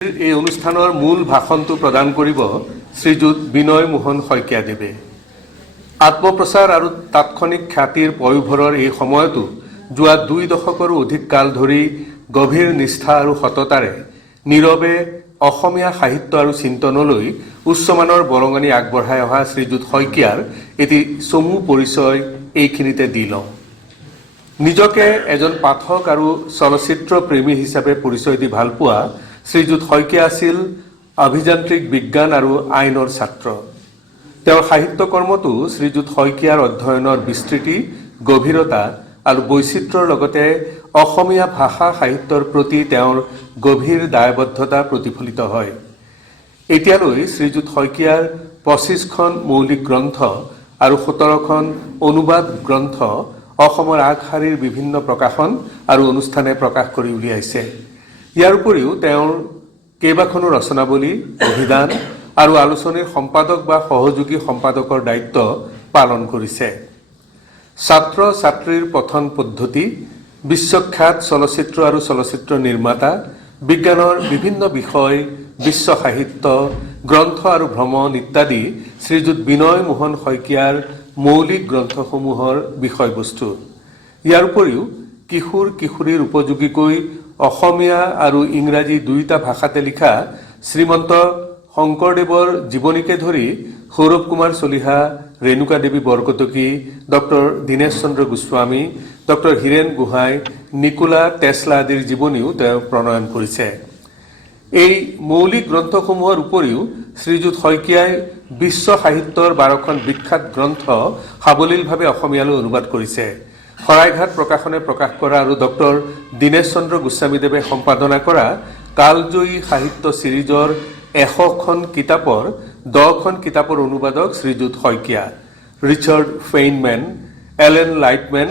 এই অনুষ্ঠানৰ মূল ভাষণটো প্ৰদান কৰিব শ্ৰীযুত বিনয় মোহন শইকীয়াদেৱে। আত্মপ্ৰচাৰ আৰু তাৎক্ষণিক খ্যাতিৰ পয়োভৰৰ এই সময়তো যোৱা 2 দশকৰো অধিক কাল ধৰি গভীৰ নিষ্ঠা আৰু সততাৰে নীৰৱে অসমীয়া সাহিত্য আৰু চিন্তনলৈ উচ্চমানৰ বৰঙণি আগবঢ়াই অহা শ্ৰীযুত শইকীয়াৰ এটি চমু পৰিচয় এইখিনিতে দি লওঁ। নিজকে এজন পাঠক আৰু চলচ্চিত্ৰ প্ৰেমী হিচাপে পৰিচয় দি ভাল পোৱা শ্ৰীযুত শইকীয়া আছিল অভিযান্ত্ৰিক বিজ্ঞান আৰু আইনৰ ছাত্ৰ। তেওঁৰ সাহিত্য কৰ্মতো শ্ৰীযুত শইকীয়াৰ অধ্যয়নৰ বিস্তৃতি, গভীৰতা আৰু বৈচিত্ৰ্যৰ লগতে অসমীয়া ভাষা সাহিত্যৰ প্ৰতি তেওঁৰ গভীৰ দায়বদ্ধতা প্ৰতিফলিত হয়। এতিয়ালৈ শ্ৰীযুত শইকীয়াৰ 25খন মৌলিক গ্ৰন্থ আৰু 17খন অনুবাদ গ্ৰন্থ অসমৰ আগশাৰীৰ বিভিন্ন প্ৰকাশন আৰু অনুষ্ঠানে প্ৰকাশ কৰি উলিয়াইছে। ইয়াৰ উপৰিও তেওঁৰ কেইবাখনো ৰচনাৱলী, অভিধান আৰু আলোচনীৰ সম্পাদক বা সহযোগী সম্পাদকৰ দায়িত্ব পালন কৰিছে। ছাত্ৰ ছাত্ৰীৰ পঠন পদ্ধতি, বিশ্বখ্যাত চলচ্চিত্ৰ আৰু চলচ্চিত্ৰ নিৰ্মাতা, বিজ্ঞানৰ বিভিন্ন বিষয়, বিশ্ব সাহিত্য, গ্ৰন্থ আৰু ভ্ৰমণ ইত্যাদি শ্ৰীযুত বিনয় মোহন শইকীয়াৰ মৌলিক গ্ৰন্থসমূহৰ বিষয়বস্তু। ইয়াৰ উপৰিও কিশোৰ কিশোৰীৰ উপযোগীকৈ অসমীয়া আৰু ইংৰাজী দুয়োটা ভাষাতে লিখা শ্ৰীমন্ত শংকৰদেৱৰ জীৱনীকে ধৰি Saurabh Kumar Chaliha, Renuka Devi Barkataki, doctor Dinesh Chandra Goswami, doctor Hiren Gohain, Nikola Tesla আদিৰ জীৱনীও তেওঁ প্ৰণয়ন কৰিছে। এই মৌলিক গ্ৰন্থসমূহৰ উপৰিও শ্ৰীযুত শইকীয়াই বিশ্ব সাহিত্যৰ 12খন বিখ্যাত গ্ৰন্থ সাৱলীলভাৱে অসমীয়ালৈ অনুবাদ কৰিছে। শৰাইঘাট প্ৰকাশনে প্ৰকাশ কৰা আৰু ডক্টৰ দীনেশ চন্দ্ৰ গোস্বামীদেৱে সম্পাদনা কৰা কালজয়ী সাহিত্য ছিৰিজৰ 100খন কিতাপৰ 10খন কিতাপৰ অনুবাদক শ্ৰীযুত শইকীয়া। ৰিচাৰ্ড ফেইনমেন, এলেন লাইটমেন,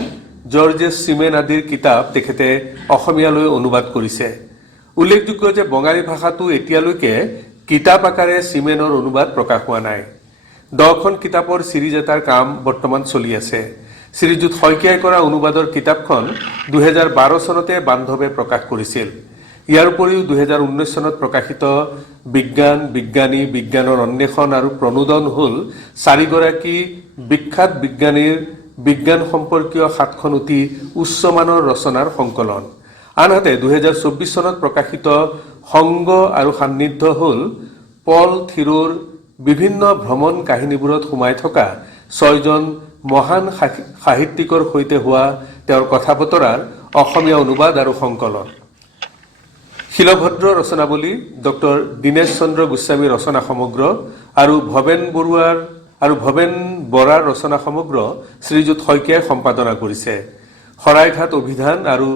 জৰ্জেছ চিমেন আদিৰ কিতাপ তেখেতে অসমীয়ালৈ অনুবাদ কৰিছে। উল্লেখযোগ্য যে বঙালী ভাষাটো এতিয়ালৈকে কিতাপ আকাৰে চিমেনৰ অনুবাদ প্ৰকাশ হোৱা নাই। 10খন কিতাপৰ ছিৰিজ এটাৰ কাম বৰ্তমান চলি আছে। শ্ৰীযুত শইকীয়াই কৰা অনুবাদৰ কিতাপখন 2012 চনতে বান্ধৱে প্ৰকাশ কৰিছিল। ইয়াৰ উপৰিও 2019 চনত প্ৰকাশিত বিজ্ঞান, বিজ্ঞানী, বিজ্ঞানৰ অন্বেষণ আৰু প্ৰণোদন হ'ল 4গৰাকী বিখ্যাত বিজ্ঞানীৰ বিজ্ঞান সম্পৰ্কীয় 7খন অতি উচ্চমানৰ ৰচনাৰ সংকলন। আনহাতে 2024 চনত প্ৰকাশিত সংগ আৰু সান্নিধ্য হ'ল পল থিৰোৰ বিভিন্ন ভ্ৰমণ কাহিনীবোৰত সোমাই থকা 6জন মহান সাহিত্যিকৰ সৈতে হোৱা তেওঁৰ কথা বতৰাৰ অসমীয়া অনুবাদ আৰু সংকলন। শিলভদ্ৰ ৰচনাৱলী, ডক্টৰ দীনেশ চন্দ্ৰ গোস্বামীৰ ৰচনা সমগ্ৰ আৰু ভৱেন বৰাৰ ৰচনা সমগ্ৰ শ্ৰীযুত শইকীয়াই সম্পাদনা কৰিছে। শৰাইঘাট অভিধান আৰু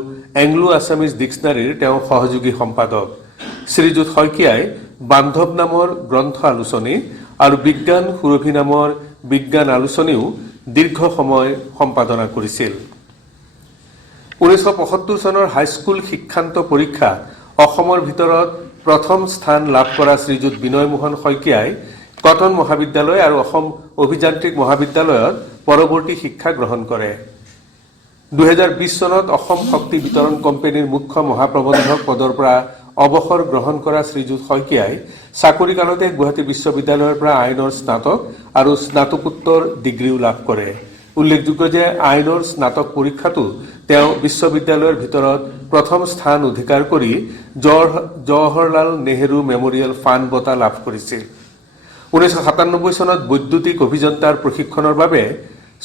এংলো আছামিজ ডিক্সনাৰীৰ তেওঁ সহযোগী সম্পাদক। শ্ৰীযুত শইকীয়াই বান্ধৱ নামৰ গ্ৰন্থ আলোচনী আৰু বিজ্ঞান সুৰভি নামৰ বিজ্ঞান আলোচনীও দীৰ্ঘ সময় সম্পাদনা কৰিছিল। 1975 চনৰ হাইস্কুল শিক্ষান্ত পৰীক্ষা অসমৰ ভিতৰত প্ৰথম স্থান লাভ কৰা শ্ৰীযুত বিনয় মোহন শইকীয়াই কটন মহাবিদ্যালয় আৰু অসম অভিযান্ত্ৰিক মহাবিদ্যালয়ত পৰৱৰ্তী শিক্ষা গ্ৰহণ কৰে। 2020 চনত অসম শক্তি বিতৰণ কোম্পানীৰ মুখ্য মহাপ্ৰবন্ধক পদৰ পৰা অৱসৰ গ্ৰহণ কৰা শ্ৰীযুত শইকীয়াই চাকৰিকালতে গুৱাহাটী বিশ্ববিদ্যালয়ৰ পৰা আইনৰ স্নাতক আৰু স্নাতকোত্তৰ ডিগ্ৰীও লাভ কৰে। উল্লেখযোগ্য যে আইনৰ স্নাতক পৰীক্ষাতো তেওঁ বিশ্ববিদ্যালয়ৰ ভিতৰত প্ৰথম স্থান অধিকাৰ কৰি জৱাহৰলাল নেহৰু মেমৰিয়েল ফাণ্ড বঁটা লাভ কৰিছিল। 1997 চনত বৈদ্যুতিক অভিযন্তাৰ প্ৰশিক্ষণৰ বাবে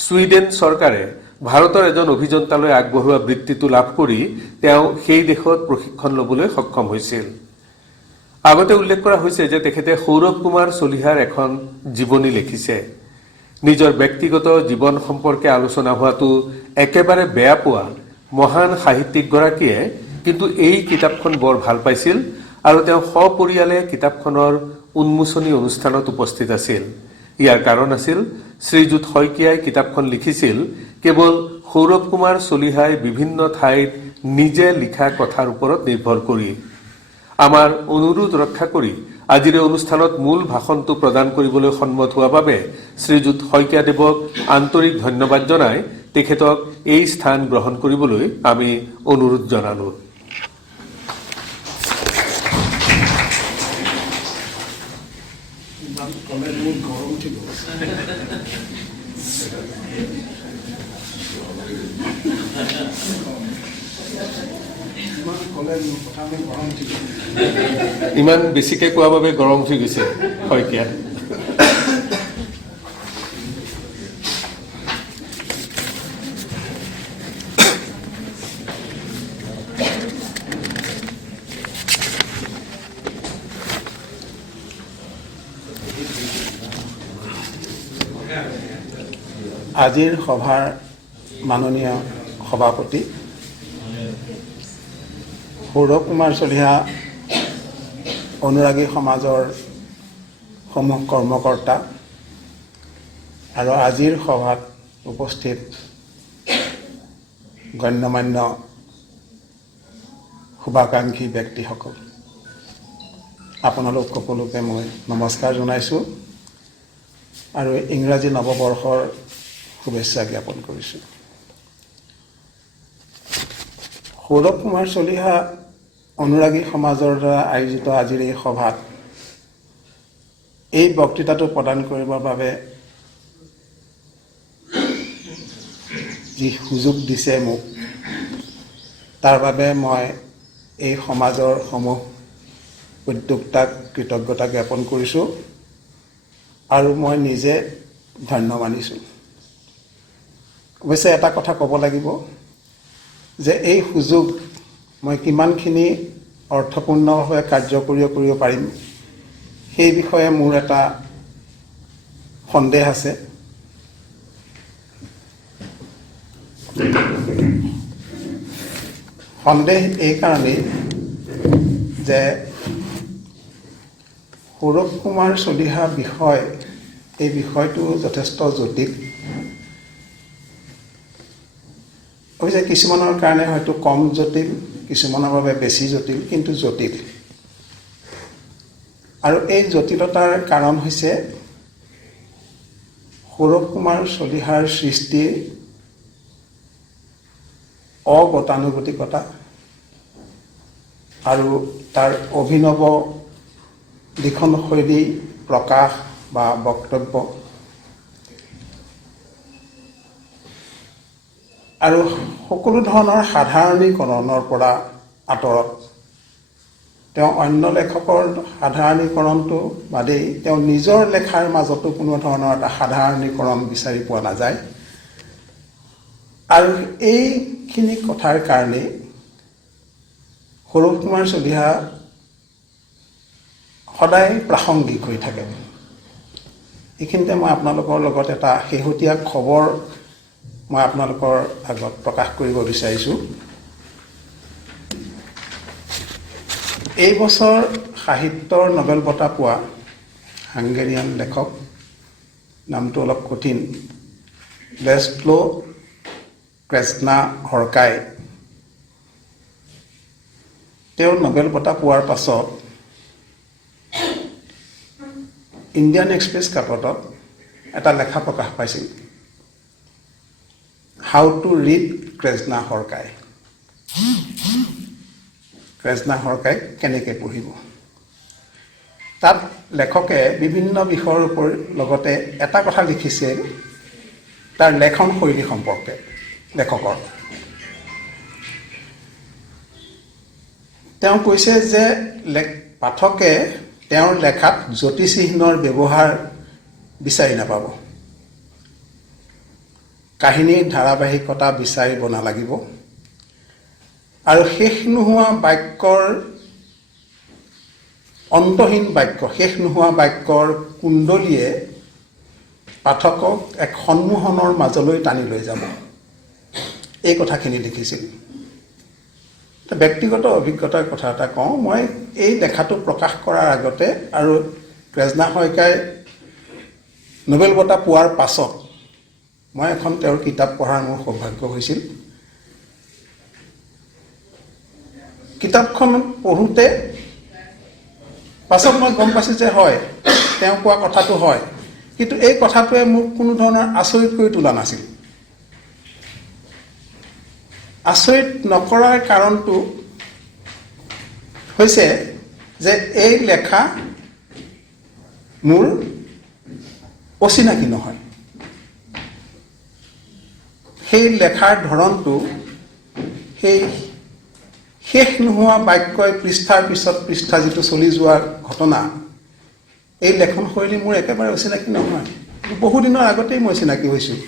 ছুইডেন চৰকাৰে ভাৰতৰ এজন অভিযন্তালৈ আগবঢ়োৱা বৃত্তিটো লাভ কৰি তেওঁ সেই দেশত প্ৰশিক্ষণ ল'বলৈ সক্ষম হৈছিল। আগতে উল্লেখ কৰা হৈছে যে তেখেতে সৌৰভ কুমাৰ চলিহাৰ এখন জীৱনী লিখিছে। নিজৰ ব্যক্তিগত জীৱন সম্পৰ্কে আলোচনা হোৱাটো একেবাৰে বেয়া পোৱা মহান সাহিত্যিকগৰাকীয়ে কিন্তু এই কিতাপখন বৰ ভাল পাইছিল আৰু তেওঁ সপৰিয়ালে কিতাপখনৰ উন্মোচনী অনুষ্ঠানত উপস্থিত আছিল। ইয়াৰ কাৰণ আছিল শ্ৰীযুত শইকীয়াই কিতাপখন লিখিছিল কেৱল সৌৰভ কুমাৰ চলিহাই বিভিন্ন ঠাইত নিজে লিখা কথাৰ ওপৰত নিৰ্ভৰ কৰি। আমাৰ অনুৰোধ ৰক্ষা কৰি আজিৰ অনুষ্ঠানত মূল ভাষণটো প্ৰদান কৰিবলৈ সন্মত হোৱা বাবে শ্ৰীযুত শইকীয়াদেৱক আন্তৰিক ধন্যবাদ জনাই তেখেতক এই স্থান গ্ৰহণ কৰিবলৈ আমি অনুৰোধ জনালোঁ। কলে মোৰ গৰম উঠিব ইমান বেছিকৈ কোৱাৰ বাবে গৰম উঠি গৈছে শইকীয়া। আজিৰ সভাৰ মাননীয় সভাপতি সৌৰভ কুমাৰ চলিহা, অনুৰাগী সমাজৰ সমূহ কৰ্মকৰ্তা আৰু আজিৰ সভাত উপস্থিত গণ্যমান্য শুভাকাংক্ষী ব্যক্তিসকল, আপোনালোক সকলোকে মই নমস্কাৰ জনাইছোঁ আৰু ইংৰাজী নৱবৰ্ষৰ শুভেচ্ছা জ্ঞাপন কৰিছোঁ। সৌৰভ কুমাৰ চলিহা অনুৰাগী সমাজৰ দ্বাৰা আয়োজিত আজিৰ এই সভাত এই বক্তৃতাটো প্ৰদান কৰিবৰ বাবে যি সুযোগ দিছে মোক, তাৰ বাবে মই এই সমাজৰ সমূহ উদ্যোক্তাক কৃতজ্ঞতা জ্ঞাপন কৰিছোঁ আৰু মই নিজে ধন্য মানিছোঁ। অৱশ্যে এটা কথা ক'ব লাগিব যে এই সুযোগ মই কিমানখিনি অৰ্থপূৰ্ণভাৱে কাৰ্যকৰী কৰিব পাৰিম সেই বিষয়ে মোৰ এটা সন্দেহ আছে। সন্দেহ এই কাৰণেই যে সৌৰভ কুমাৰ চলিহা বিষয়, এই বিষয়টো যথেষ্ট জটিল। অৱশ্যে কিছুমানৰ কাৰণে হয়তো কম জটিল, কিছুমানৰ বাবে বেছি জটিল, কিন্তু জটিল। আৰু এই জটিলতাৰ কাৰণ হৈছে সৌৰভ কুমাৰ চলিহাৰ সৃষ্টিৰ অগতানুগতিকতা আৰু তাৰ অভিনৱ লিখনশৈলী প্ৰকাশ বা বক্তব্য আৰু সকলো ধৰণৰ সাধাৰণীকৰণৰ পৰা আঁতৰত তেওঁ অন্য লেখকৰ সাধাৰণীকৰণটো বাদেই তেওঁ নিজৰ লেখাৰ মাজতো কোনো ধৰণৰ এটা সাধাৰণীকৰণ বিচাৰি পোৱা নাযায়। আৰু এইখিনি কথাৰ কাৰণেই সৌৰভ কুমাৰ চলিহা সদায় প্ৰাসংগিক হৈ থাকে। এইখিনিতে মই আপোনালোকৰ লগত এটা শেহতীয়া খবৰ মই আপোনালোকৰ আগত প্ৰকাশ কৰিব বিচাৰিছোঁ। এই বছৰ সাহিত্যৰ নোবেল বঁটা পোৱা হাংগেৰিয়ান লেখক, নামটো অলপ কঠিন, লেছলো ক্ৰেছনা হৰকাই, তেওঁ নোবেল বঁটা পোৱাৰ পাছত ইণ্ডিয়ান এক্সপ্ৰেছ কাকতত এটা লেখা প্ৰকাশ পাইছিল, হাউ টু ৰিড ক্ৰেছনা হৰকাই, ক্ৰেছনা হৰকাইক কেনেকৈ পঢ়িব। তাত লেখকে বিভিন্ন বিষয়ৰ লগতে এটা কথা লিখিছিল তাৰ লেখন শৈলী সম্পৰ্কে। লেখকৰ তেওঁ কৈছে যে পাঠকে তেওঁৰ লেখাত জ্যোতিচিহ্নৰ ব্যৱহাৰ বিচাৰি নাপাব, কাহিনীৰ ধাৰাবাহিকতা বিচাৰিব নালাগিব, আৰু শেষ নোহোৱা বাক্যৰ অন্তহীন বাক্য, শেষ নোহোৱা বাক্যৰ কুণ্ডলীয়ে পাঠকক এক সন্মোহনৰ মাজলৈ টানি লৈ যাব। এই কথাখিনি লিখিছিল। ব্যক্তিগত অভিজ্ঞতাৰ কথা এটা কওঁ, মই এই লেখাটো প্ৰকাশ কৰাৰ আগতে আৰু ক্ৰেছনা হৰকাই নোবেল বঁটা পোৱাৰ পাছত মই এখন তেওঁৰ কিতাপ পঢ়াৰ মোৰ সৌভাগ্য হৈছিল। কিতাপখন পঢ়োঁতে পাছত মই গম পাইছোঁ যে হয়, তেওঁ কোৱা কথাটো হয়, কিন্তু এই কথাটোৱে মোক কোনো ধৰণৰ আচৰিত কৰি তোলা নাছিল। আচৰিত নকৰাৰ কাৰণটো হৈছে যে এই লেখা মোৰ অচিনাকি নহয়। সেই লেখাৰ ধৰণটো, সেই শেষ নোহোৱা বাক্যই পৃষ্ঠাৰ পিছত পৃষ্ঠা যিটো চলি যোৱাৰ ঘটনা, এই লেখন শৈলী মোৰ একেবাৰে অচিনাকি নহয়। বহুদিনৰ আগতেই মই চিনাকি হৈছোঁ।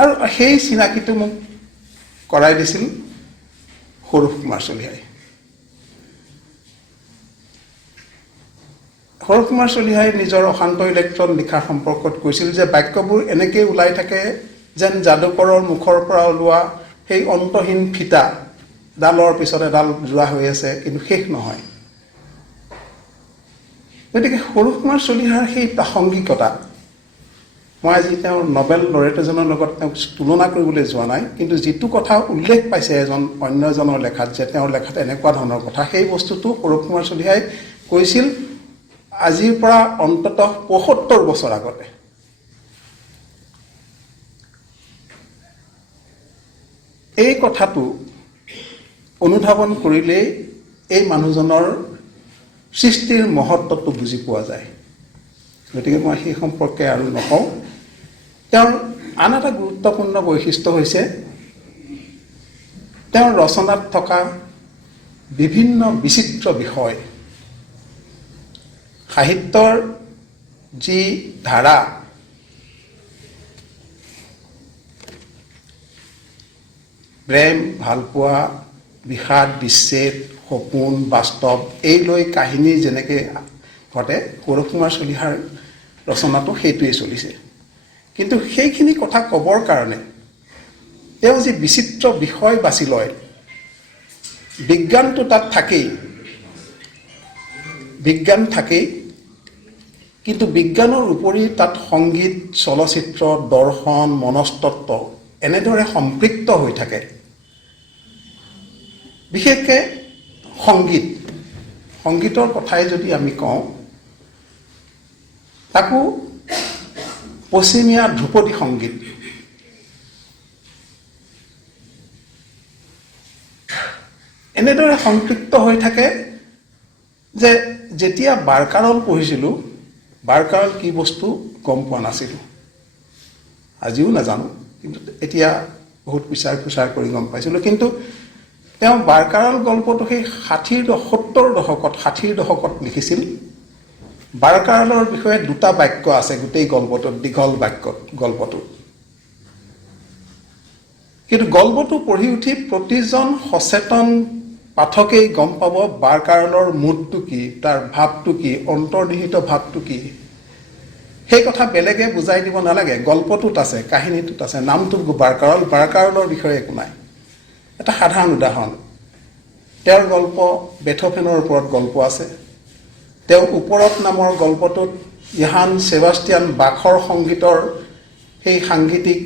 আৰু সেই চিনাকিটো মোক কৰাই দিছিল সৰুপ কুমাৰ চলিহাই। সৰুপ কুমাৰ চলিহাই নিজৰ অশান্ত ইলেক্ট্ৰন লিখাৰ সম্পৰ্কত কৈছিল যে বাক্যবোৰ এনেকৈ ওলাই থাকে যেন যাদুকৰৰ মুখৰ পৰা ওলোৱা সেই অন্তহীন ফিতা, এডালৰ পিছত এডাল যোৰা হৈ আছে কিন্তু শেষ নহয়। গতিকে সৰুপ কুমাৰ চলিহাৰ সেই প্ৰাসংগিকতা, মই আজি তেওঁৰ নবেল লৰেট এজনৰ লগত তেওঁক তুলনা কৰিবলৈ যোৱা নাই, কিন্তু যিটো কথা উল্লেখ পাইছে অন্য এজনৰ লেখাত যে তেওঁৰ লেখাত এনেকুৱা ধৰণৰ কথা, সেই বস্তুটো সৰুপ কুমাৰ চলিহাই কৈছিল আজিৰ পৰা অন্ততঃ ৭৫ বছৰ আগতে। এই কথাটো অনুধাৱন কৰিলেই এই মানুহজনৰ সৃষ্টিৰ মহত্বটো বুজি পোৱা যায়। গতিকে মই সেই সম্পৰ্কে আৰু নকওঁ। তেওঁৰ আন এটা গুৰুত্বপূৰ্ণ বৈশিষ্ট্য হৈছে তেওঁৰ ৰচনাত থকা বিভিন্ন বিচিত্ৰ বিষয়। সাহিত্যৰ যি ধাৰা, প্ৰেম, ভালপোৱা, বিষাদ, বিচ্ছেদ, সপোন, বাস্তৱ, এই লৈ কাহিনী যেনেকৈ ঘটে, সৌৰভ কুমাৰ চলিহাৰ ৰচনাটো সেইটোৱেই চলিছে। কিন্তু সেইখিনি কথা ক'বৰ কাৰণে তেওঁ যি বিচিত্ৰ বিষয় বাছি লয়, বিজ্ঞানটো তাত থাকেই, বিজ্ঞান থাকেই, কিন্তু বিজ্ঞানৰ উপৰি তাত সংগীত, চলচ্চিত্ৰ, দৰ্শন, মনস্তত্ব এনেদৰে সম্পৃক্ত হৈ থাকে। বিশেষকৈ সংগীতৰ কথাই যদি আমি কওঁ, তাকো পশ্চিমীয়া ধ্ৰুপদী সংগীত। এনেদৰে সম্পৃক্ত হৈ থাকে যে যেতিয়া বাৰকাৰল পঢ়িছিলোঁ, বাৰকাৰল কি বস্তু গম পোৱা নাছিলোঁ, আজিও নাজানো, কিন্তু এতিয়া বহুত বিচাৰ খোচাৰ কৰি গম পাইছিলোঁ। কিন্তু তেওঁ বাৰকাৰল গল্পটো সেই 60ৰ দশকত লিখিছিল। বাৰকাৰলৰ বিষয়ে 2টা বাক্য আছে গোটেই গল্পটোত, দীঘল বাক্যত গল্পটো। কিন্তু গল্পটো পঢ়ি উঠি প্ৰতিজন সচেতন পাঠকেই গম পাব বাৰকাৰলৰ মুডটো কি, তাৰ ভাৱটো কি, অন্তৰ্নিহিত ভাৱটো কি। সেই কথা বেলেগে বুজাই দিব নালাগে, গল্পটোত আছে, কাহিনীটোত আছে, নামটো বাৰকাৰলৰ বিষয়ে একো নাই। এটা সাধাৰণ উদাহৰণ, তেওঁৰ গল্প বেথোভেনৰ ওপৰত গল্প আছে। তেওঁ ওপৰত নামৰ গল্পটোত ইহান ছেবাষ্টিয়ান বাখৰ সংগীতৰ সেই সাংগীতিক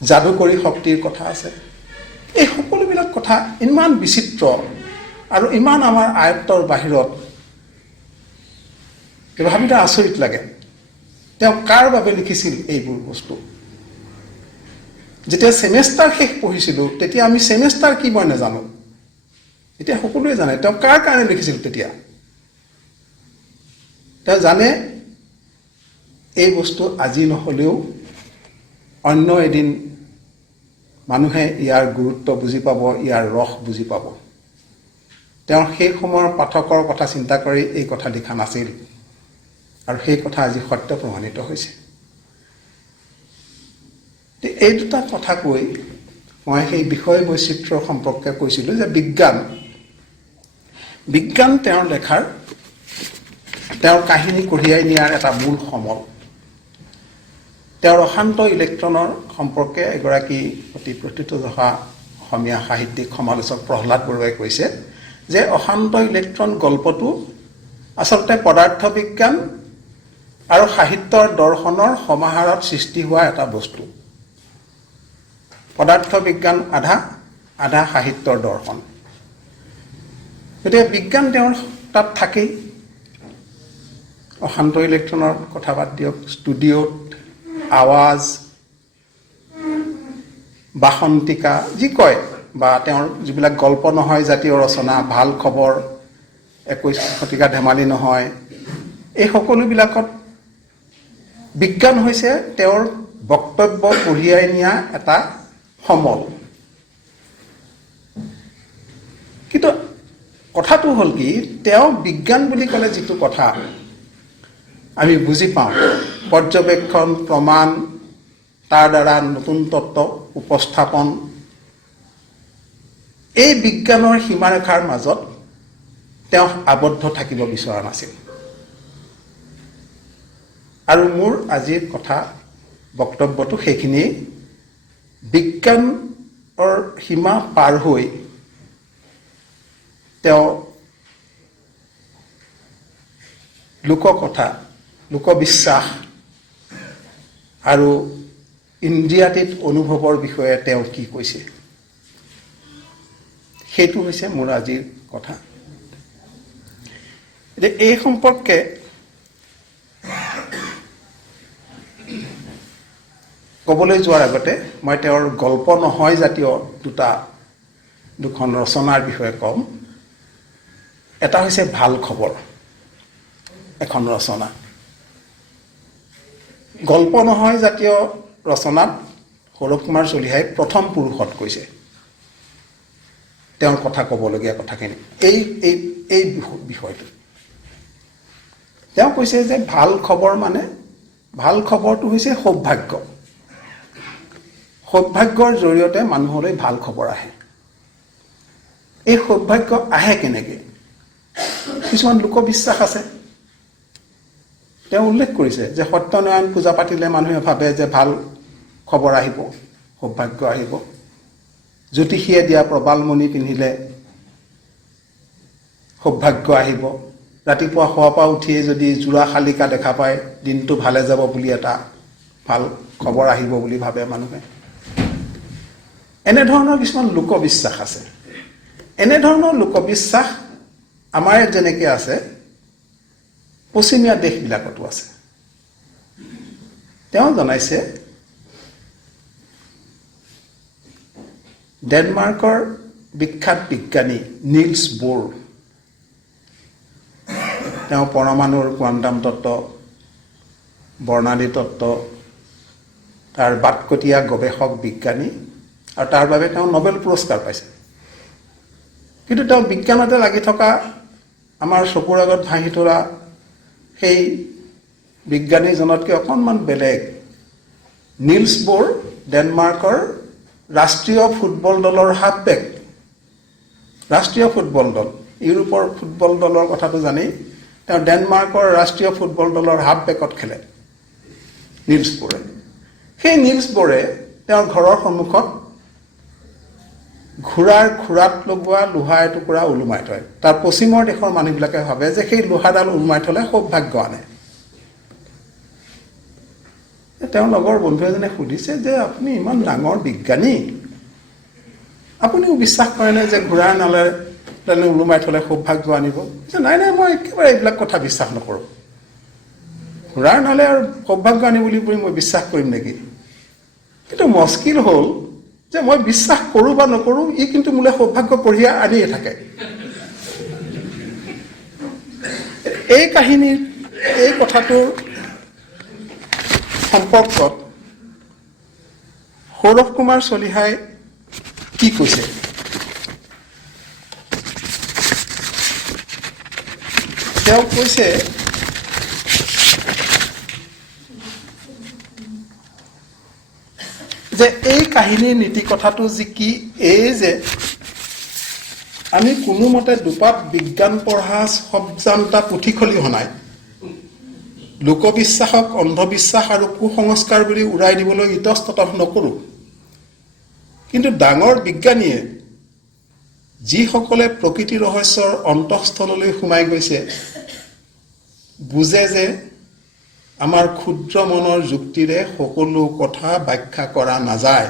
যাদুকৰী শক্তিৰ কথা আছে। এই সকলোবিলাক কথা ইমান বিচিত্ৰ আৰু ইমান আমাৰ আয়ত্তৰ বাহিৰত, ভাবিলে আচৰিত লাগে। তেওঁ কাৰ বাবে লিখিছিল এইবোৰ বস্তু? যেতিয়া ছেমেষ্টাৰ শেষ পঢ়িছিলোঁ, তেতিয়া আমি ছেমেষ্টাৰ কি মই নাজানো, এতিয়া সকলোৱে জানে। তেওঁ কাৰ কাৰণে লিখিছিল তেতিয়া? তেওঁ জানে এই বস্তু আজি নহ'লেও অন্য এদিন মানুহে ইয়াৰ গুৰুত্ব বুজি পাব, ইয়াৰ ৰস বুজি পাব। তেওঁ সেই সময়ৰ পাঠকৰ কথা চিন্তা কৰি এই কথা লিখা নাছিল, আৰু সেই কথা আজি সত্য প্ৰমাণিত হৈছে। এই 2টা কথা কৈ মই সেই বিষয় বৈচিত্ৰ্য সম্পৰ্কে কৈছিলোঁ যে বিজ্ঞান তেওঁৰ লেখাৰ, তেওঁৰ কাহিনী কঢ়িয়াই নিয়াৰ এটা মূল সমল। তেওঁৰ অশান্ত ইলেক্ট্ৰনৰ সম্পৰ্কে এগৰাকী অতি প্ৰথিতযশা অসমীয়া সাহিত্যিক সমালোচক প্ৰহ্লাদ বৰুৱাই কৈছে যে অশান্ত ইলেক্ট্ৰন গল্পটো আচলতে পদাৰ্থ বিজ্ঞান আৰু সাহিত্যৰ দৰ্শনৰ সমাহাৰত সৃষ্টি হোৱা এটা বস্তু। পদাৰ্থ বিজ্ঞান আধা সাহিত্যৰ দৰ্শন। গতিকে বিজ্ঞান তেওঁৰ তাত থাকেই। অশান্ত ইলেক্ট্ৰনৰ কথা বাদ দিয়ক, ষ্টুডিঅ'ত আৱাজ, বাসন্তিকা যি কয়, বা তেওঁৰ যিবিলাক গল্প নহয় জাতীয় ৰচনা, ভাল খবৰ, 21 শতিকা ধেমালি নহয়। এই সকলোবিলাকত বিজ্ঞান হৈছে তেওঁৰ বক্তব্য কঢ়িয়াই নিয়া এটা সমল। কিন্তু কথাটো হ'ল কি, তেওঁ বিজ্ঞান বুলি ক'লে যিটো কথা আমি বুজি পাওঁ, পৰ্যবেক্ষণ, প্ৰমাণ, তাৰ দ্বাৰা নতুন তত্ত্ব উপস্থাপন, এই বিজ্ঞানৰ সীমাৰেখাৰ মাজত তেওঁ আবদ্ধ থাকিব বিচৰা নাছিল। আৰু মোৰ আজিৰ কথা বক্তব্যটো সেইখিনিয়েই, বিজ্ঞানৰ সীমা পাৰ হৈ তেওঁ লোককথা, লোকবিশ্বাস আৰু ইন্দ্ৰিয়াতীত অনুভৱৰ বিষয়ে তেওঁ কি কৈছে, সেইটো হৈছে মোৰ আজিৰ কথা। এতিয়া এই সম্পৰ্কে ক'বলৈ যোৱাৰ আগতে মই তেওঁৰ গল্প নহয় জাতীয় দুখন ৰচনাৰ বিষয়ে ক'ম। এটা হৈছে ভাল খবৰ, এখন ৰচনা। গল্প নহয় জাতীয় ৰচনাত সৌৰভ কুমাৰ চলিহাই প্ৰথম পুৰুষত কৈছে তেওঁৰ কথা ক'বলগীয়া কথাখিনি এই বিষয়টো। তেওঁ কৈছে যে ভাল খবৰ মানে, ভাল খবৰটো হৈছে সৌভাগ্য। সৌভাগ্যৰ জৰিয়তে মানুহলৈ ভাল খবৰ আহে। এই সৌভাগ্য আহে কেনেকৈ? কিছুমান লোকবিশ্বাস আছে। তেওঁ উল্লেখ কৰিছে যে সত্যনাৰায়ণ পূজা পাতিলে মানুহে ভাবে যে ভাল খবৰ আহিব, সৌভাগ্য আহিব। জ্যোতিষীয়ে দিয়া প্ৰবালমণি পিন্ধিলে সৌভাগ্য আহিব। ৰাতিপুৱা শুৱাৰ পৰা উঠিয়ে যদি যোৰা শালিকা দেখা পায়, দিনটো ভালে যাব বুলি এটা ভাল খবৰ আহিব বুলি ভাবে মানুহে। এনেধৰণৰ কিছুমান লোকবিশ্বাস আছে। এনেধৰণৰ লোকবিশ্বাস আমাৰ ইয়াত যেনেকৈ আছে, পশ্চিমীয়া দেশবিলাকতো আছে। তেওঁ জনাইছে ডেনমাৰ্কৰ বিখ্যাত বিজ্ঞানী নিলছ বোৰ, তেওঁ পৰমাণুৰ কোৱাণ্টাম তত্ত্ব, বৰ্ণালী তত্ত্ব, তাৰ বাটকটীয়া গৱেষক বিজ্ঞানী, আৰু তাৰ বাবে তেওঁ নোবেল পুৰস্কাৰ পাইছে। কিন্তু তেওঁ বিজ্ঞানতে লাগি থকা আমাৰ চকুৰ আগত ভাহি থকা সেই বিজ্ঞানীজনতকৈ অকণমান বেলেগ। নিলছ বোৰ ডেনমাৰ্কৰ ৰাষ্ট্ৰীয় ফুটবল দলৰ হাফবেক। ৰাষ্ট্ৰীয় ফুটবল দল, ইউৰোপৰ ফুটবল দলৰ কথাটো জানি, তেওঁ ডেনমাৰ্কৰ ৰাষ্ট্ৰীয় ফুটবল দলৰ হাফবেকত খেলে নিলছ বোৰে। সেই নিলছ বোৰে তেওঁৰ ঘৰৰ সন্মুখত ঘোঁৰাৰ খুৰাত লগোৱা লোহা এটুকুৰা ওলোমাই থয়। তাৰ পশ্চিমৰ দেশৰ মানুহবিলাকে ভাবে যে সেই লোহাডাল ওলোমাই থলে সৌভাগ্য আনে। তেওঁৰ লগৰ বন্ধু এজনে সুধিছে যে আপুনি ইমান ডাঙৰ বিজ্ঞানী, আপুনিও বিশ্বাস কৰেনে যে ঘোঁৰাৰ নালে ওলোমাই থলে সৌভাগ্য আনিব? নাই নাই, মই একেবাৰে এইবিলাক কথা বিশ্বাস নকৰোঁ। ঘোঁৰাৰ নালে আৰু সৌভাগ্য আনি বুলি মই বিশ্বাস কৰিম নেকি? কিন্তু মস্কিল হ'ল যে মই বিশ্বাস কৰোঁ বা নকৰোঁ, ই কিন্তু মোলৈ সৌভাগ্য কঢ়িয়াই আনিয়ে থাকে। এই কাহিনীৰ, এই কথাটোৰ সম্পৰ্কত সৌৰভ কুমাৰ চলিহাই কি কৈছে? তেওঁ কৈছে যে এই কাহিনীৰ নীতি কথাটো যি কি, এই যে আমি কোনোমতে দুপাত বিজ্ঞান পঢ়া সবজান্তা পুথিখলি হনাই লোকবিশ্বাসক অন্ধবিশ্বাস আৰু কুসংস্কাৰ বুলি উৰাই দিবলৈ ইতস্ততঃ নকৰোঁ। কিন্তু ডাঙৰ বিজ্ঞানীয়ে যিসকলে প্ৰকৃতি ৰহস্যৰ অন্তঃস্থললৈ সোমাই গৈছে, বুজে যে আমাৰ ক্ষুদ্ৰ মনৰ যুক্তিৰে সকলো কথা ব্যাখ্যা কৰা নাযায়।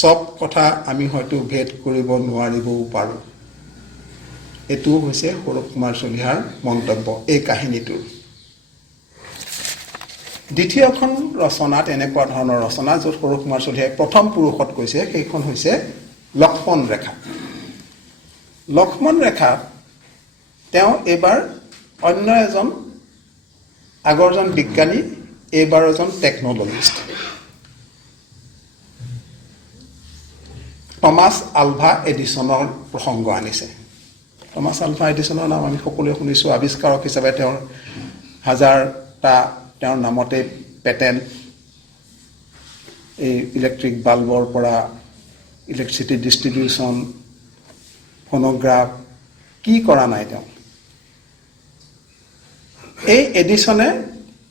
সব কথা আমি হয়তো ভেদ কৰিব নোৱাৰিবও পাৰোঁ। এইটো হৈছে সৌৰভ কুমাৰ চলিহাৰ মন্তব্য এই কাহিনীটোৰ। দ্বিতীয়খন ৰচনাত এনেকুৱা ধৰণৰ ৰচনা য'ত সৌৰভ কুমাৰ চলিহাই প্ৰথম পুৰুষত কৈছে, সেইখন হৈছে লক্ষ্মণ ৰেখা। লক্ষ্মণ ৰেখা তেওঁ এইবাৰ অন্য এজন আগৰজন বিজ্ঞানী, এইবাৰ এজন টেকন'লজিষ্ট, টমাছ আলভা এডিছনৰ প্ৰসংগ আনিছে। টমাছ আলভা এডিছনৰ নাম আমি সকলোৱে শুনিছোঁ। আৱিষ্কাৰক হিচাপে তেওঁৰ হাজাৰটা তেওঁৰ নামতে পেটেণ্ট, এই ইলেক্ট্ৰিক বাল্বৰ পৰা ইলেক্ট্ৰিচিটি ডিষ্ট্ৰিবিউশ্যন, ফোনোগ্ৰাফ, কি কৰা নাই তেওঁ। এই এডিছনে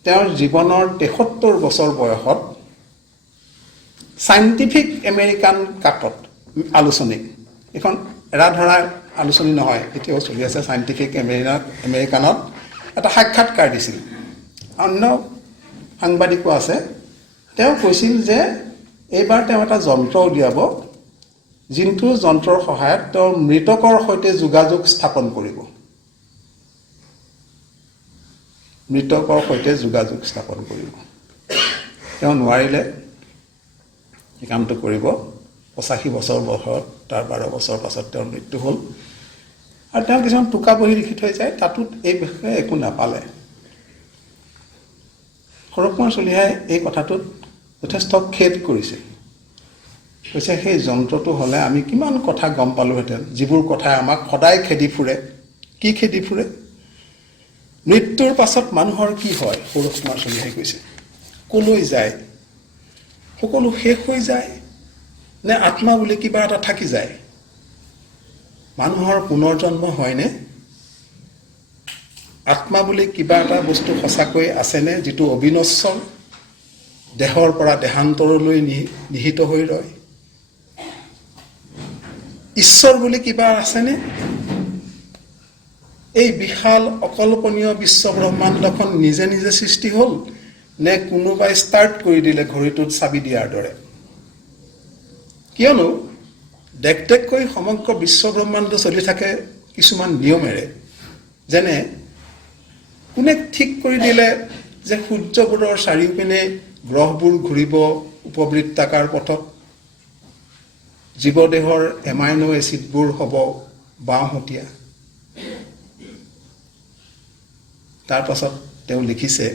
তেওঁৰ জীৱনৰ 73 বছৰ বয়সত চাইণ্টিফিক আমেৰিকান কাকত আলোচনী, এখন এৰা ধৰা আলোচনী নহয়, এতিয়াও চলি আছে, চাইণ্টিফিক আমেৰিকানত এটা সাক্ষাৎকাৰ দিছিল। অন্য সাংবাদিকো আছে। তেওঁ কৈছিল যে এইবাৰ তেওঁ এটা যন্ত্ৰ উলিয়াব, যোনটো যন্ত্ৰৰ সহায়ত তেওঁ মৃতকৰ সৈতে যোগাযোগ স্থাপন কৰিব। মৃতকৰ সৈতে যোগাযোগ স্থাপন কৰিব। তেওঁ নোৱাৰিলে এই কামটো কৰিব। 85 বছৰ বয়সত, তাৰ 12 বছৰ পাছত তেওঁৰ মৃত্যু হ'ল। আৰু তেওঁ কিছুমান টোকা বহি লিখি থৈ যায়, তাতো এই বিষয়ে একো নাপালে। সৌৰভ কুমাৰ চলিহাই এই কথাটোত যথেষ্ট খেদ কৰিছে। কৈছে সেই যন্ত্ৰটো হ'লে আমি কিমান কথা গম পালোহেঁতেন, যিবোৰ কথাই আমাক সদায় খেদি ফুৰে। কি খেদি ফুৰে? মৃত্যুৰ পাছত মানুহৰ কি হয়? সৌৰভ কুমাৰ চলিহাই কৈছে কলৈ যায়? সকলো শেষ হৈ যায় নে আত্মা বুলি কিবা এটা থাকি যায়? মানুহৰ পুনৰ্জন্ম হয়নে? আত্মা বুলি কিবা এটা বস্তু সঁচাকৈ আছেনে, যিটো অবিনশ্বৰ, দেহৰ পৰা দেহান্তৰলৈ নিহিত হৈ ৰয়? ঈশ্বৰ বুলি কিবা আছেনে? এই বিশাল অকল্পনীয় বিশ্ব ব্ৰহ্মাণ্ডখন নিজে নিজে সৃষ্টি হ'ল নে কোনোবাই ষ্টাৰ্ট কৰি দিলে ঘড়ীটোত চাবি দিয়াৰ দৰে? কিয়নো ডেকডেককৈ সমগ্ৰ বিশ্ব ব্ৰহ্মাণ্ড চলি থাকে কিছুমান নিয়মেৰে। যেনে কোনে ঠিক কৰি দিলে যে সূৰ্যবোৰৰ চাৰিওপিনে গ্ৰহবোৰ ঘূৰিব উপবৃত্তাকাৰ পথত, জীৱদেহৰ এমাইনো এচিডবোৰ হ'ব বাওঁহতীয়া। তাৰ পাছত তেওঁ লিখিছে,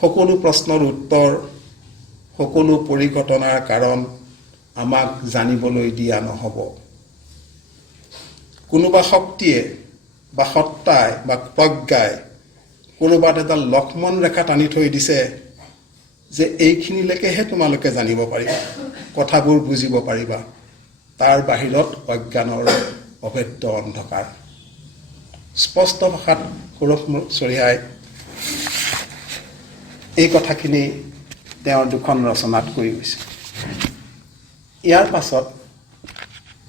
সকলো প্ৰশ্নৰ উত্তৰ, সকলো পৰিঘটনাৰ কাৰণ আমাক জানিবলৈ দিয়া নহ'ব। কোনোবা শক্তিয়ে বা সত্তাই বা প্ৰজ্ঞাই কোনোবাত এডাল লক্ষ্মণ ৰেখা টানি থৈ দিছে যে এইখিনিলৈকেহে তোমালোকে জানিব পাৰিবা, কথাবোৰ বুজিব পাৰিবা। তাৰ বাহিৰত অজ্ঞানৰ অভেদ্য অন্ধকাৰ। স্পষ্ট ভাষাত সৌৰভ চলিহাই এই কথাখিনি তেওঁৰ দুখন ৰচনাত কৈ গৈছে। ইয়াৰ পাছত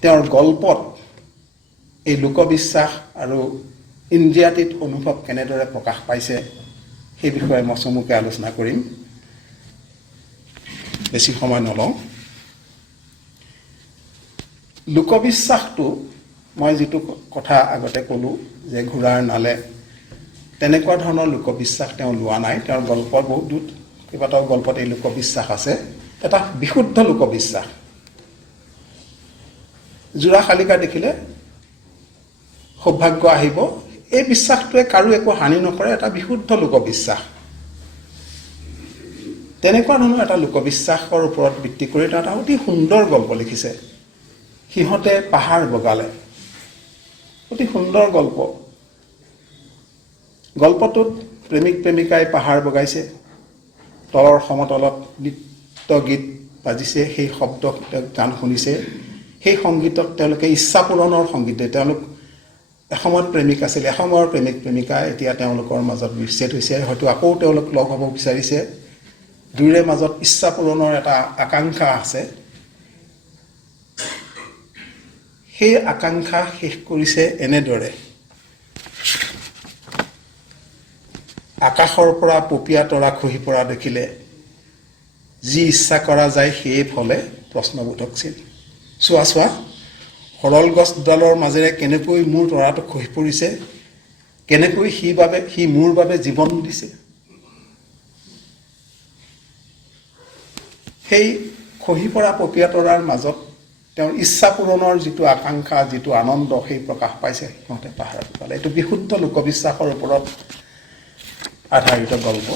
তেওঁৰ গল্পত এই লোকবিশ্বাস আৰু ইন্দ্ৰিয়াতীত অনুভৱ কেনেদৰে প্ৰকাশ পাইছে সেই বিষয়ে মই চমুকৈ আলোচনা কৰিম, বেছি সময় নলওঁ। লোকবিশ্বাসটো মই যিটো কথা আগতে ক'লোঁ যে ঘোঁৰাৰ নালে, তেনেকুৱা ধৰণৰ লোকবিশ্বাস তেওঁ লোৱা নাই। তেওঁৰ গল্পৰ বহুত কেইবাটাও গল্পত এই লোকবিশ্বাস আছে। এটা বিশুদ্ধ লোকবিশ্বাস। যোৰা শালিকা দেখিলে সৌভাগ্য আহিব, এই বিশ্বাসটোৱে কাৰো একো হানি নকৰে, এটা বিশুদ্ধ লোকবিশ্বাস। তেনেকুৱা ধৰণৰ এটা লোকবিশ্বাসৰ ওপৰত ভিত্তি কৰি তেওঁ এটা অতি সুন্দৰ গল্প লিখিছে, সিহঁতে পাহাৰ বগালে। অতি সুন্দৰ গল্প। গল্পটোত প্ৰেমিক প্ৰেমিকাই পাহাৰ বগাইছে, তলৰ সমতলত নৃত্য গীত বাজিছে, সেই শব্দ গান শুনিছে। সেই সংগীতক তেওঁলোকে ইচ্ছা পূৰণৰ সংগীত। তেওঁলোক এসময়ত প্ৰেমিক আছিল, এসময়ৰ প্ৰেমিক প্ৰেমিকা, এতিয়া তেওঁলোকৰ মাজত বিচ্ছেদ হৈছে, হয়তো আকৌ তেওঁলোক লগ হ'ব বিচাৰিছে। দুয়োৰে মাজত ইচ্ছা পূৰণৰ এটা আকাংক্ষা আছে। সেই আকাংক্ষা শেষ কৰিছে এনেদৰে, আকাশৰ পৰা পপীয়া তৰা খহি পৰা দেখিলে যি ইচ্ছা কৰা যায় সেয়ে ফলে প্ৰশ্নবোধক চিন। চোৱা চোৱা, সৰল গছডালৰ মাজেৰে কেনেকৈ মোৰ তৰাটো খহি পৰিছে, কেনেকৈ সি মোৰ বাবে জীৱন দিছে। সেই খহি পৰা পপীয়া তৰাৰ মাজত তেওঁৰ ইচ্ছা পূৰণৰ যিটো আকাংক্ষা, যিটো আনন্দ, সেই প্ৰকাশ পাইছে সিহঁতে পাহাৰত পালে। এইটো বিশুদ্ধ লোকবিশ্বাসৰ ওপৰত আধাৰিত গল্প।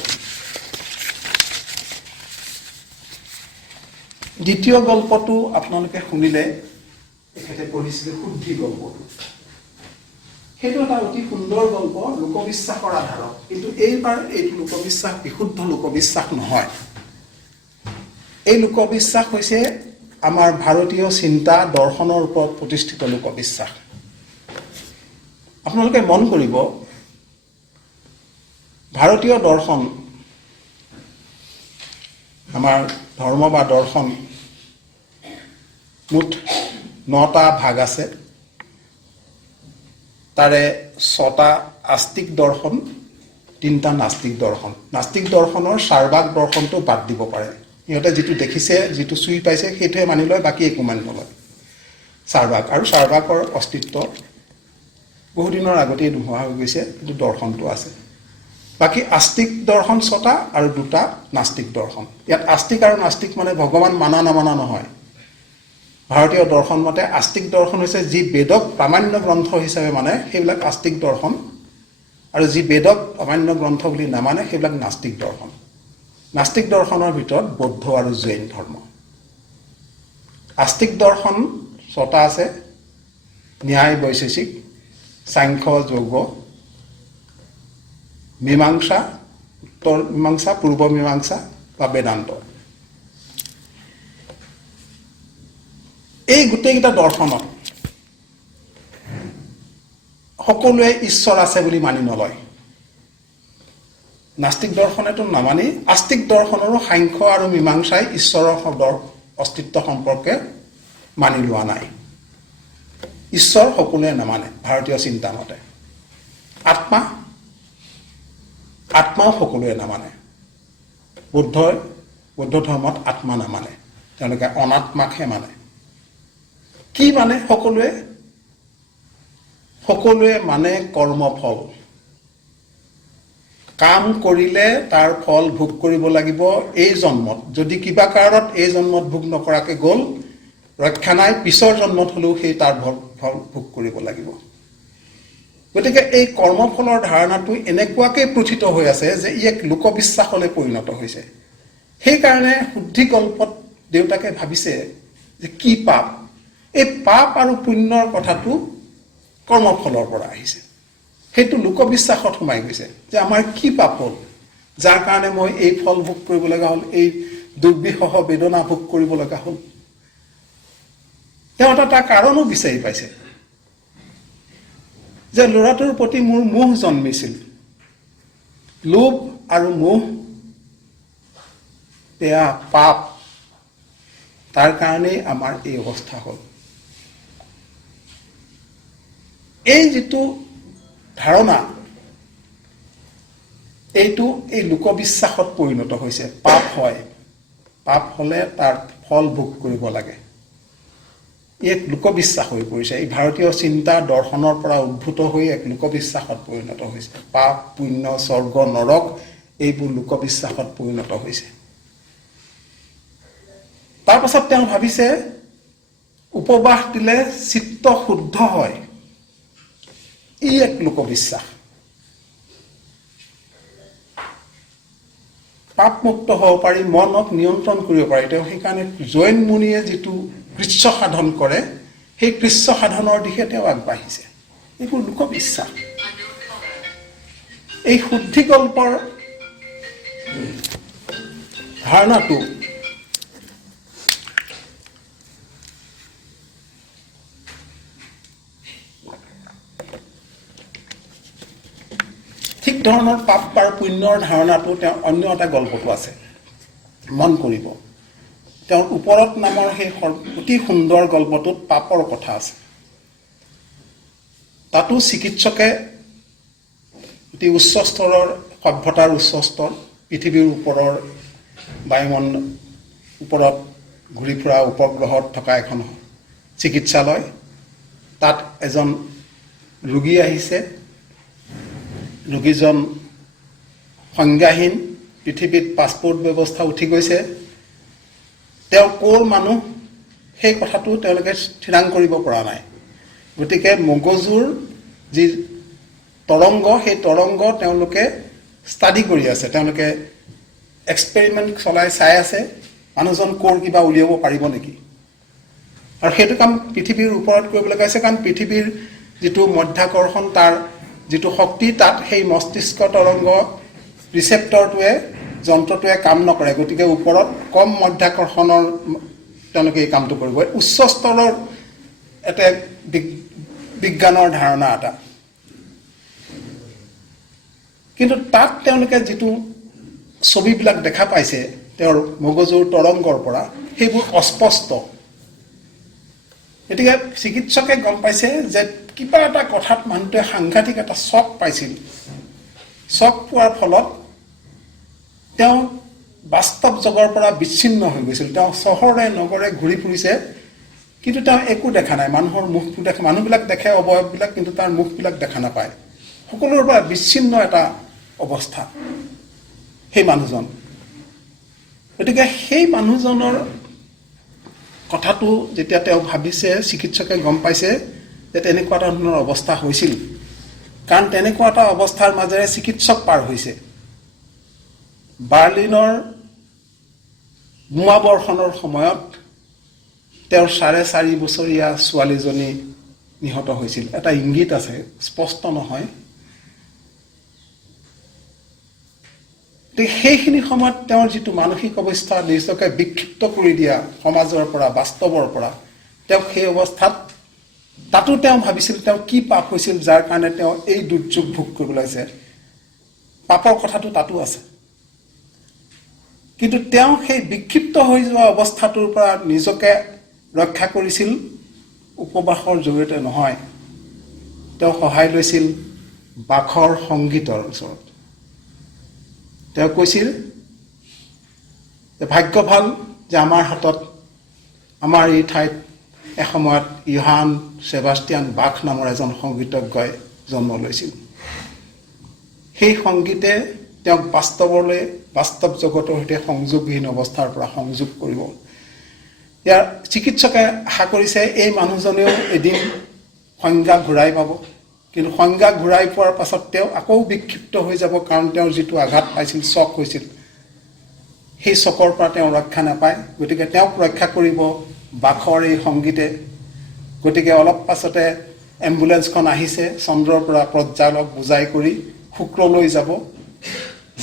দ্বিতীয় গল্পটো আপোনালোকে শুনিলে, তেখেতে পঢ়িছিলে শুদ্ধি গল্পটো। সেইটো এটা অতি সুন্দৰ গল্প লোকবিশ্বাসৰ আধাৰত, কিন্তু এইবাৰ এইটো লোকবিশ্বাস বিশুদ্ধ লোকবিশ্বাস নহয়। এই লোকবিশ্বাস হৈছে আমাৰ ভাৰতীয় চিন্তা দৰ্শনৰ ওপৰত প্ৰতিষ্ঠিত লোকবিশ্বাস। আপোনালোকে মন কৰিব, ভাৰতীয় দৰ্শন, আমাৰ ধৰ্ম বা দৰ্শন মুঠ 9টা ভাগ আছে। তাৰে 6টা আস্তিক দৰ্শন, 3টা নাস্তিক দৰ্শন। নাস্তিক দৰ্শনৰ চাৰ্বাক দৰ্শনটো বাদ দিব পাৰে। সিহঁতে যিটো দেখিছে, যিটো চুই পাইছে, সেইটোৱে মানি লয়, বাকী একো মানি নলয়। চাৰ্বাক, আৰু চাৰ্বাকৰ অস্তিত্ব বহুদিনৰ আগতেই নোহোৱা হৈ গৈছে, কিন্তু দৰ্শনটো আছে। বাকী আস্তিক দৰ্শন 6টা আৰু 2টা নাস্তিক দৰ্শন। ইয়াত আস্তিক আৰু নাস্তিক মানে ভগৱান মানা নামানা নহয়। ভাৰতীয় দৰ্শন মতে আস্তিক দৰ্শন হৈছে যি বেদক প্ৰামাণ্য গ্ৰন্থ হিচাপে মানে, সেইবিলাক আস্তিক দৰ্শন, আৰু যি বেদক প্ৰামাণ্য গ্ৰন্থ বুলি নামানে, সেইবিলাক নাস্তিক দৰ্শন। নাস্তিক দৰ্শনৰ ভিতৰত বৌদ্ধ আৰু জৈন ধৰ্ম। আস্তিক দৰ্শন 6টা আছে: ন্যায় বৈশেষিক, সাংখ্য যোগ, মীমাংসা, উত্তৰ মীমাংসা, পূৰ্ব মীমাংসা বা বেদান্ত। এই গোটেইকেইটা দৰ্শনত সকলোৱে ঈশ্বৰ আছে বুলি মানি নলয়। নাস্তিক দৰ্শনেতো নামানি, আস্তিক দৰ্শনৰো সাংখ্য আৰু মীমাংসাই ঈশ্বৰৰ শব্দৰ অস্তিত্ব সম্পৰ্কে মানি লোৱা নাই। ঈশ্বৰ সকলোৱে নামানে ভাৰতীয় চিন্তা মতে। আত্মাও সকলোৱে নামানে। বৌদ্ধ ধৰ্মত আত্মা নামানে, তেওঁলোকে অনাত্মাকহে মানে। কি মানে সকলোৱে মানে কৰ্মফল। কাম কৰিলে তাৰ ফল ভোগ কৰিব লাগিব এই জন্মত। যদি কিবা কাৰণত এই জন্মত ভোগ নকৰাকৈ গ'ল, ৰক্ষা নাই, পিছৰ জন্মত হ'লেও সেই তাৰ ফল ভোগ কৰিব লাগিব। গতিকে এই কৰ্মফলৰ ধাৰণাটো এনেকুৱাকৈ প্ৰথিত হৈ আছে যে ই এক লোকবিশ্বাসলৈ পৰিণত হৈছে। সেইকাৰণে শুদ্ধি গল্পত দেউতাকে ভাবিছে যে কি পাপ, এই পাপ আৰু পুণ্যৰ কথাটো কৰ্মফলৰ পৰা আহিছে। সেইটো লোকবিশ্বাসত সোমাই গৈছে যে আমাৰ কি পাপ হ'ল, যাৰ কাৰণে মই এই ফল ভোগ কৰিব লগা হ'ল, এই দুৰ্বিষহ বেদনা ভোগ কৰিব লগা হ'ল। তেওঁ এটা কাৰণো বিচাৰি পাইছে যে ল'ৰাটোৰ প্ৰতি মোৰ মোহ জন্মিছিল। লোভ আৰু মোহ এয়া পাপ, তাৰ কাৰণেই আমাৰ এই অৱস্থা হ'ল। এই যিটো ধাৰণা, এইটো এই লোকবিশ্বাসত পৰিণত হৈছে। পাপ হয়, পাপ হ'লে তাৰ ফল ভোগ কৰিব লাগে। এক লোকবিশ্বাস হৈ পৰিছে। এই ভাৰতীয় চিন্তা দৰ্শনৰ পৰা উদ্ভূত হৈ এক লোকবিশ্বাসত পৰিণত হৈছে। পাপ, পুণ্য, স্বৰ্গ, নৰক, এইবোৰ লোকবিশ্বাসত পৰিণত হৈছে। তাৰ পাছত তেওঁ ভাবিছে উপবাস দিলে চিত্ত শুদ্ধ হয়। ই এক লোকবিশ্বাস। পাপমুক্ত হ'ব পাৰি, মনক নিয়ন্ত্ৰণ কৰিব পাৰি। তেওঁ সেইকাৰণে জৈন মুনিয়ে যিটো কৃচ্ছ সাধন কৰে, সেই কৃচ্ছ সাধনৰ দিশে তেওঁ আগবাঢ়িছে। এইবোৰ লোকবিশ্বাস। এই শুদ্ধি গল্পৰ ধাৰণাটো ঠিক ধৰণৰ পাপ আৰু পুণ্যৰ ধাৰণাটো তেওঁ অন্য এটা গল্পটো আছে, মন কৰিব। তেওঁৰ ওপৰত নামৰ সেই অতি সুন্দৰ গল্পটোত পাপৰ কথা আছে। তাতো চিকিৎসকে অতি উচ্চ স্তৰৰ, সভ্যতাৰ উচ্চ স্তৰ, পৃথিৱীৰ ওপৰৰ বায়ুমণ্ডল ওপৰত ঘূৰি ফুৰা উপগ্ৰহত থকা এখন চিকিৎসালয়। তাত এজন ৰোগী আহিছে। ৰোগীজন সংজ্ঞাহীন, পৃথিৱীত পাছপোৰ্ট ব্যৱস্থা উঠি গৈছে। তেওঁ ক'ৰ মানুহ সেই কথাটো তেওঁলোকে থিৰাং কৰিব পৰা নাই। গতিকে মগজুৰ যি তৰংগ, সেই তৰংগ তেওঁলোকে ষ্টাডি কৰি আছে, তেওঁলোকে এক্সপেৰিমেণ্ট চলাই চাই আছে মানুহজন ক'ৰ কিবা উলিয়াব পাৰিব নেকি। আৰু সেইটো কাম পৃথিৱীৰ ওপৰত কৰিব লগা হৈছে, কাৰণ পৃথিৱীৰ যিটো মধ্যাকৰ্ষণ, তাৰ যিটো শক্তি, তাত সেই মস্তিষ্ক তৰংগ ৰিচেপ্টৰটোৱে, যন্ত্ৰটোৱে কাম নকৰে। গতিকে ওপৰত কম মধ্যাকৰ্ষণৰ তেওঁলোকে এই কামটো কৰিব। উচ্চ স্তৰৰ এটা বিজ্ঞানৰ ধাৰণা এটা। কিন্তু তাত তেওঁলোকে যিটো ছবিবিলাক দেখা পাইছে তেওঁৰ মগজুৰ তৰংগৰ পৰা, সেইবোৰ অস্পষ্ট। গতিকে চিকিৎসকে গম পাইছে যে কিবা এটা কথাত মানুহটোৱে সাংঘাতিক এটা শ্বক পাইছিল। শ্বক পোৱাৰ ফলত তেওঁ বাস্তৱ জগতৰ পৰা বিচ্ছিন্ন হৈ গৈছিল। তেওঁ চহৰে নগৰে ঘূৰি ফুৰিছে, কিন্তু তেওঁ একো দেখা নাই। মানুহৰ মুখটো দেখে, মানুহবিলাক দেখে অৱয়ৱবিলাক, কিন্তু তাৰ মুখবিলাক দেখা নাপায়। সকলোৰে পৰা বিচ্ছিন্ন এটা অৱস্থা সেই মানুহজন। গতিকে সেই মানুহজনৰ কথাটো যেতিয়া তেওঁ ভাবিছে, চিকিৎসকে গম পাইছে যে তেনেকুৱা এটা ধৰণৰ অৱস্থা হৈছিল, কাৰণ তেনেকুৱা এটা অৱস্থাৰ মাজেৰে চিকিৎসক পাৰ হৈছে। বাৰ্লিনৰ বোমা বৰ্ষণৰ সময়ত তেওঁৰ 4.5 বছৰীয়া ছোৱালীজনী নিহত হৈছিল। এটা ইংগিত আছে, স্পষ্ট নহয়। সেইখিনি সময়ত তেওঁৰ যিটো মানসিক অৱস্থা, নিজকে বিক্ষিপ্ত কৰি দিয়া সমাজৰ পৰা, বাস্তৱৰ পৰা, তেওঁ সেই অৱস্থাত তাতো তেওঁ ভাবিছিল তেওঁ কি পাপ হৈছিল, যাৰ কাৰণে তেওঁ এই দুৰ্যোগ ভোগ কৰিব লাগিছে। পাপৰ কথাটো তাতো আছে। কিন্তু তেওঁ সেই বিক্ষিপ্ত হৈ যোৱা অৱস্থাটোৰ পৰা নিজকে ৰক্ষা কৰিছিল উপবাসৰ জৰিয়তে নহয়, তেওঁ সহায় লৈছিল বাখৰ সংগীতৰ ওচৰত। তেওঁ কৈছিল যে ভাগ্য ভাল যে আমাৰ হাতত, আমাৰ এই ঠাইত এসময়ত ইহান ছেবাষ্টিয়ান বাখ নামৰ এজন সংগীতজ্ঞই জন্ম লৈছিল। সেই সংগীতে তেওঁক বাস্তৱলৈ, বাস্তৱ জগতৰ সৈতে সংযোগহীন অৱস্থাৰ পৰা সংযোগ কৰিব। ইয়াৰ চিকিৎসকে আশা কৰিছে এই মানুহজনেও এদিন সংজ্ঞা ঘূৰাই পাব, কিন্তু সংজ্ঞা ঘূৰাই পোৱাৰ পাছত তেওঁ আকৌ বিক্ষিপ্ত হৈ যাব, কাৰণ তেওঁৰ যিটো আঘাত পাইছিল, শ্বক হৈছিল, সেই শ্বকৰ পৰা তেওঁ ৰক্ষা নাপায়। গতিকে তেওঁক ৰক্ষা কৰিব বাখৰ এই সংগীতে। গতিকে অলপ পাছতে এম্বুলেঞ্চখন আহিছে, চন্দ্ৰৰ পৰা পৰ্যায়ক বুজাই কৰি শুক্ৰলৈ যাব।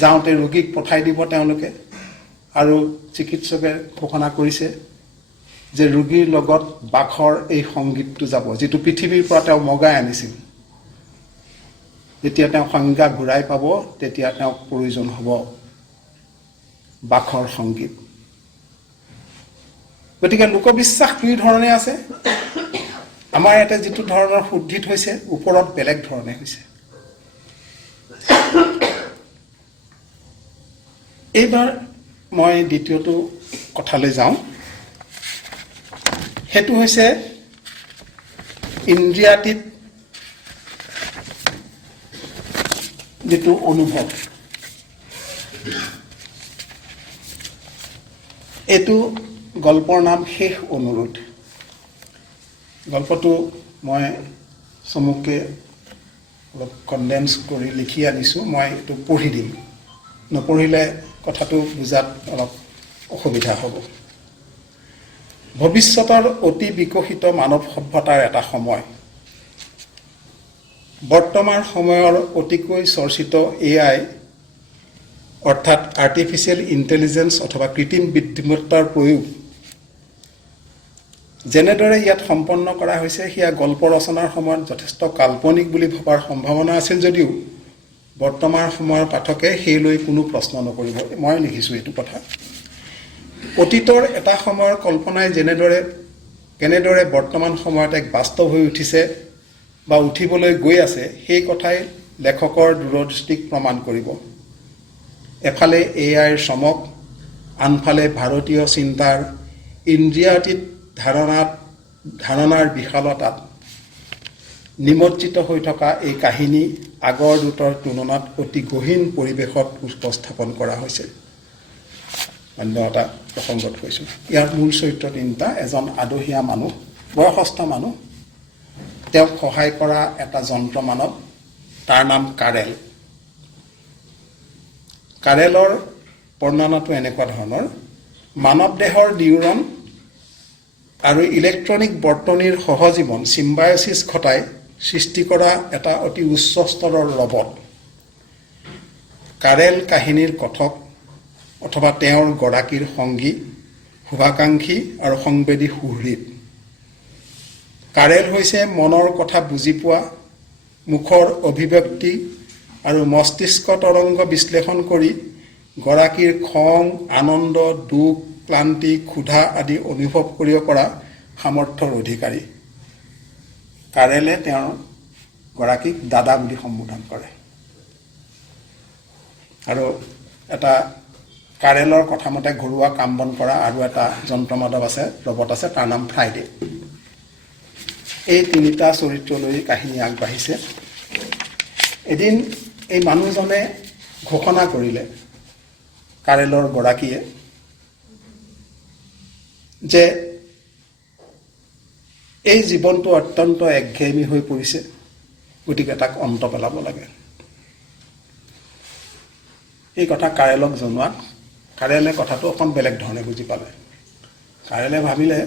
যাওঁতে ৰোগীক পঠাই দিব তেওঁলোকে, আৰু চিকিৎসকে ঘোষণা কৰিছে যে ৰোগীৰ লগত বাখৰ এই সংগীতটো যাব, যিটো পৃথিৱীৰ পৰা তেওঁ মগাই আনিছিল। যেতিয়া তেওঁ সংজ্ঞা ঘূৰাই পাব, তেতিয়া তেওঁক প্ৰয়োজন হ'ব বাখৰ সংগীত। গতিকে লোকবিশ্বাস দুই ধৰণে আছে। আমাৰ ইয়াতে যিটো ধৰণৰ শুদ্ধিত হৈছে, ওপৰত বেলেগ ধৰণে হৈছে। এইবাৰ মই দ্বিতীয়টো কথালৈ যাওঁ। সেইটো হৈছে ইন্দ্ৰিয়াতীত যিটো অনুভৱ। এইটো গল্পৰ নাম শেষ অনুৰোধ। গল্পটো মই চমুকৈ অলপ কনডেন্স কৰি লিখি আনিছোঁ। মই এইটো পঢ়ি দিম, নপঢ়িলে কথাটো বুজাত অলপ অসুবিধা হ'ব। ভৱিষ্যতৰ অতি বিকশিত মানৱ সভ্যতাৰ এটা সময়, বৰ্তমান সময়ৰ অতিকৈ চৰ্চিত AI অৰ্থাৎ আৰ্টিফিচিয়েল ইণ্টেলিজেন্স অথবা কৃত্ৰিম বুদ্ধিমত্তাৰ প্ৰয়োগ যেনেদৰে ইয়াত সম্পন্ন কৰা হৈছে, সেয়া গল্প ৰচনাৰ সময়ত যথেষ্ট কাল্পনিক বুলি ভবাৰ সম্ভাৱনা আছিল যদিও বৰ্তমান সময়ৰ পাঠকে সেইলৈ কোনো প্ৰশ্ন নকৰিব। মই লিখিছোঁ এইটো কথা। অতীতৰ এটা সময়ৰ কল্পনাই কেনেদৰে বৰ্তমান সময়ত এক বাস্তৱ হৈ উঠিছে বা উঠিবলৈ গৈ আছে, সেই কথাই লেখকৰ দূৰদৃষ্টিক প্ৰমাণ কৰিব। এফালে AIৰ চমক, আনফালে ভাৰতীয় চিন্তাৰ ইন্দ্ৰিয়াতীত ধাৰণাৰ বিশালতাত নিমজ্জিত হৈ থকা এই কাহিনী আগৰ দুটাৰ তুলনাত অতি গহীন পৰিৱেশত উপস্থাপন কৰা হৈছে। অন্য এটা প্ৰসংগত কৈছোঁ। ইয়াৰ মূল চৰিত্ৰ তিনিটা। এজন আদহীয়া মানুহ, বয়সস্থ মানুহ, তেওঁক সহায় কৰা এটা যন্ত্ৰ মানৱ, তাৰ নাম কাৰেল। কাৰেলৰ বৰ্ণনাটো এনেকুৱা ধৰণৰ: মানৱ দেহৰ নিউৰন আৰু ইলেক্ট্ৰনিক বৰ্তনীৰ সহজীৱন চিম্বায়চিছ ঘটাই সৃষ্টি কৰা এটা অতি উচ্চ স্তৰৰ ৰবট। কাৰেল কাহিনীৰ কথক অথবা তেওঁৰ গৰাকীৰ সংগী, শুভাকাংক্ষী আৰু সংবেদী সুহৃদ। কাৰেল হৈছে মনৰ কথা বুজি পোৱা, মুখৰ অভিব্যক্তি আৰু মস্তিষ্ক তৰংগ বিশ্লেষণ কৰি গৰাকীৰ খং, আনন্দ, দুখ, ক্লান্তি, ক্ষুধা আদি অনুভৱ কৰিব পৰা সামৰ্থ্যৰ অধিকাৰী। কাৰেলে তেওঁৰ গৰাকীক দাদা বুলি সম্বোধন কৰে। আৰু এটা কাৰেলৰ কথা মতে ঘৰুৱা কাম বন কৰা আৰু এটা যন্ত্ৰ মানৱ আছে, ৰবট আছে, তাৰ নাম ফ্ৰাইডে। এই তিনিটা চৰিত্ৰলৈ কাহিনী আগবাঢ়িছে। এদিন এই মানুহজনে ঘোষণা কৰিলে, কাৰেলৰ গৰাকীয়ে, যে এই জীৱনটো অত্যন্ত একঘেয়েমী হৈ পৰিছে, গতিকে তাক অন্ত পেলাব লাগে। এই কথা কাৰেলক জনোৱাত কাৰেলে কথাটো অকণ বেলেগ ধৰণে বুজি পালে। কাৰেলে ভাবিলে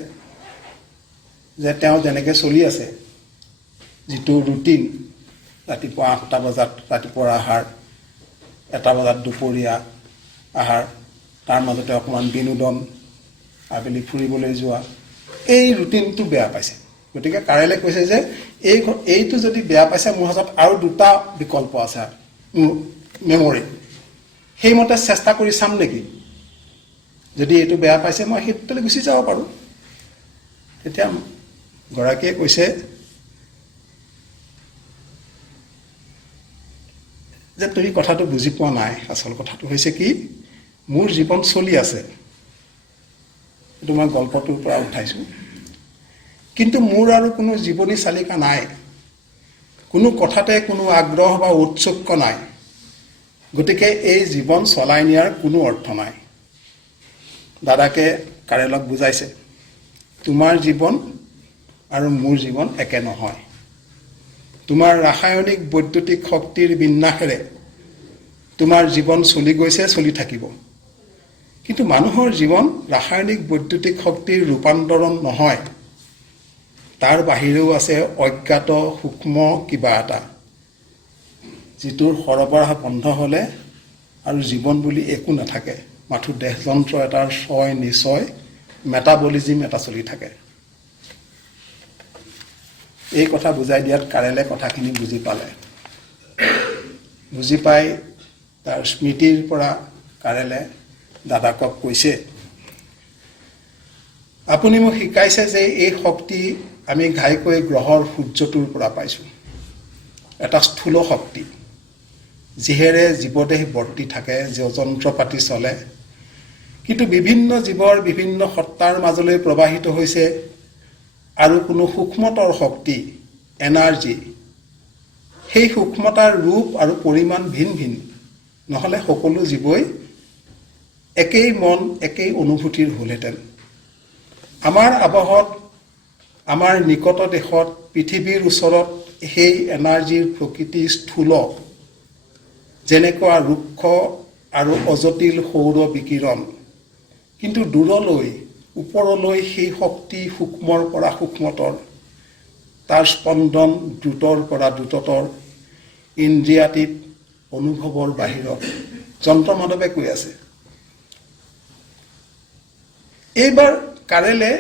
যে তেওঁ যেনেকৈ চলি আছে, যিটো ৰুটিন, ৰাতিপুৱা 8টা বজাত ৰাতিপুৱাৰ আহাৰ, 1টা বজাত দুপৰীয়া আহাৰ, তাৰ মাজতে অকণমান বিনোদন, আবেলি ফুৰিবলৈ যোৱা, এই ৰুটিনটো বেয়া পাইছে। গতিকে কাৰেলে কৈছে যে এইটো যদি বেয়া পাইছে, মোৰ হাতত আৰু 2টা বিকল্প আছে মোৰ মেমৰি, সেইমতে চেষ্টা কৰি চাম নেকি? যদি এইটো বেয়া পাইছে, মই সেইটোলৈ গুচি যাব পাৰোঁ। তেতিয়া গৰাকীয়ে কৈছে যে তুমি কথাটো বুজি পোৱা নাই। আচল কথাটো হৈছে কি, মোৰ জীৱন চলি আছে, এইটো মই গল্পটোৰ পৰা উঠাইছোঁ, কিন্তু মোৰ আৰু কোনো জীৱনী চালিকা নাই, কোনো কথাতে কোনো আগ্ৰহ বা ঔৎসুক্য নাই। গতিকে এই জীৱন চলাই নিয়াৰ কোনো অৰ্থ নাই। দাদাকে কাৰেলক বুজাইছে, তোমাৰ জীৱন আৰু মোৰ জীৱন একে নহয়। তোমাৰ ৰাসায়নিক বৈদ্যুতিক শক্তিৰ বিন্যাসেৰে তোমাৰ জীৱন চলি গৈছে, চলি থাকিব। কিন্তু মানুহৰ জীৱন ৰাসায়নিক বৈদ্যুতিক শক্তিৰ ৰূপান্তৰণ নহয়, তাৰ বাহিৰেও আছে অজ্ঞাত সূক্ষ্ম কিবা এটা, যিটোৰ সৰবৰাহ বন্ধ হ'লে আৰু জীৱন বুলি একো নাথাকে, মাথো দেহযন্ত্ৰ এটাৰ ছয় নিশ্চয় মেটাবলিজিম এটা চলি থাকে। এই কথা বুজাই দিয়াত কাৰেলে কথাখিনি বুজি পালে। বুজি পাই তাৰ স্মৃতিৰ পৰা কাৰেলে দাদাকক কৈছে, আপুনি মোক শিকাইছে যে এই শক্তি আমি ঘাইকৈ গ্ৰহৰ সূৰ্যটোৰ পৰা পাইছোঁ, এটা স্থূল শক্তি, যিহেৰে জীৱদেহ বৰ্তি থাকে, যন্ত্ৰ পাতি চলে। কিন্তু বিভিন্ন জীৱৰ বিভিন্ন সত্তাৰ মাজলৈ প্ৰবাহিত হৈছে আৰু কোনো সূক্ষ্মতৰ শক্তি, এনাৰ্জি। সেই সূক্ষ্মতাৰ ৰূপ আৰু পৰিমাণ ভিন ভিন, নহ'লে সকলো জীৱই একেই মন, একেই অনুভূতিৰ হ'লহেঁতেন। আমাৰ আৱহত, আমাৰ নিকট দেশত, পৃথিৱীৰ ওচৰত সেই এনাৰ্জিৰ প্ৰকৃতি স্থূল, যেনেকুৱা ৰুক্ষ আৰু অজটিল সৌৰ বিকিৰণ। কিন্তু দূৰলৈ, ওপৰলৈ সেই শক্তি সূক্ষ্মৰ পৰা সূক্ষ্মতৰ, তাৰ স্পন্দন দ্ৰুতৰ পৰা দ্ৰুততৰ, ইন্দ্ৰিয়াতীত, অনুভৱৰ বাহিৰত। যন্ত্ৰ মানৱে কৈ আছে। এইবাৰ কাৰেলে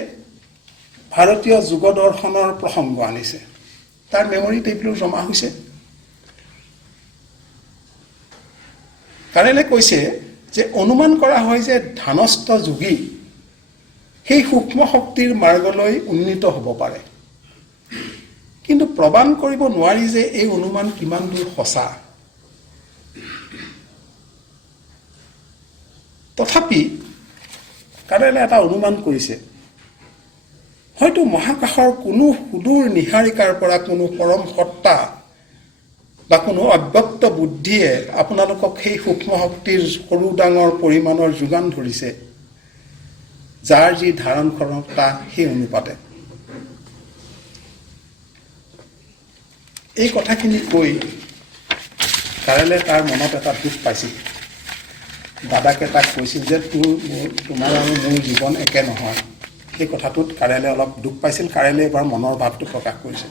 ভাৰতীয় যোগ দৰ্শনৰ প্ৰসংগ আনিছে, তাৰ মেমৰিত এইবোৰ জমা হৈছে। কাৰেলে কৈছে যে অনুমান কৰা হয় যে ধ্যানস্থ যোগী সেই সূক্ষ্ম শক্তিৰ মাৰ্গলৈ উন্নীত হ'ব পাৰে, কিন্তু প্ৰমাণ কৰিব নোৱাৰি যে এই অনুমান কিমান দূৰ সঁচা। তথাপি কাৰেলে এটা অনুমান কৰিছে, হয়তো মহাকাশৰ কোনো সুদূৰ নিহাৰিকাৰ পৰা কোনো পৰম সত্তা বা কোনো অব্যক্ত বুদ্ধিয়ে আপোনালোকক সেই সূক্ষ্ম শক্তিৰ সৰু ডাঙৰ পৰিমাণৰ যোগান ধৰিছে যাৰ যি ধাৰণ ক্ষমতা সেই অনুপাতে। এই কথাখিনি কৈ কাৰেলে তাৰ মনত এটা দুখ পাইছিল। দাদাকে তাক কৈছিল যে তোমাৰ আৰু মোৰ জীৱন একে নহয়। সেই কথাটোত কাৰেলে অলপ দুখ পাইছিল। কাৰেলে এবাৰ মনৰ ভাৱটো প্ৰকাশ কৰিছে।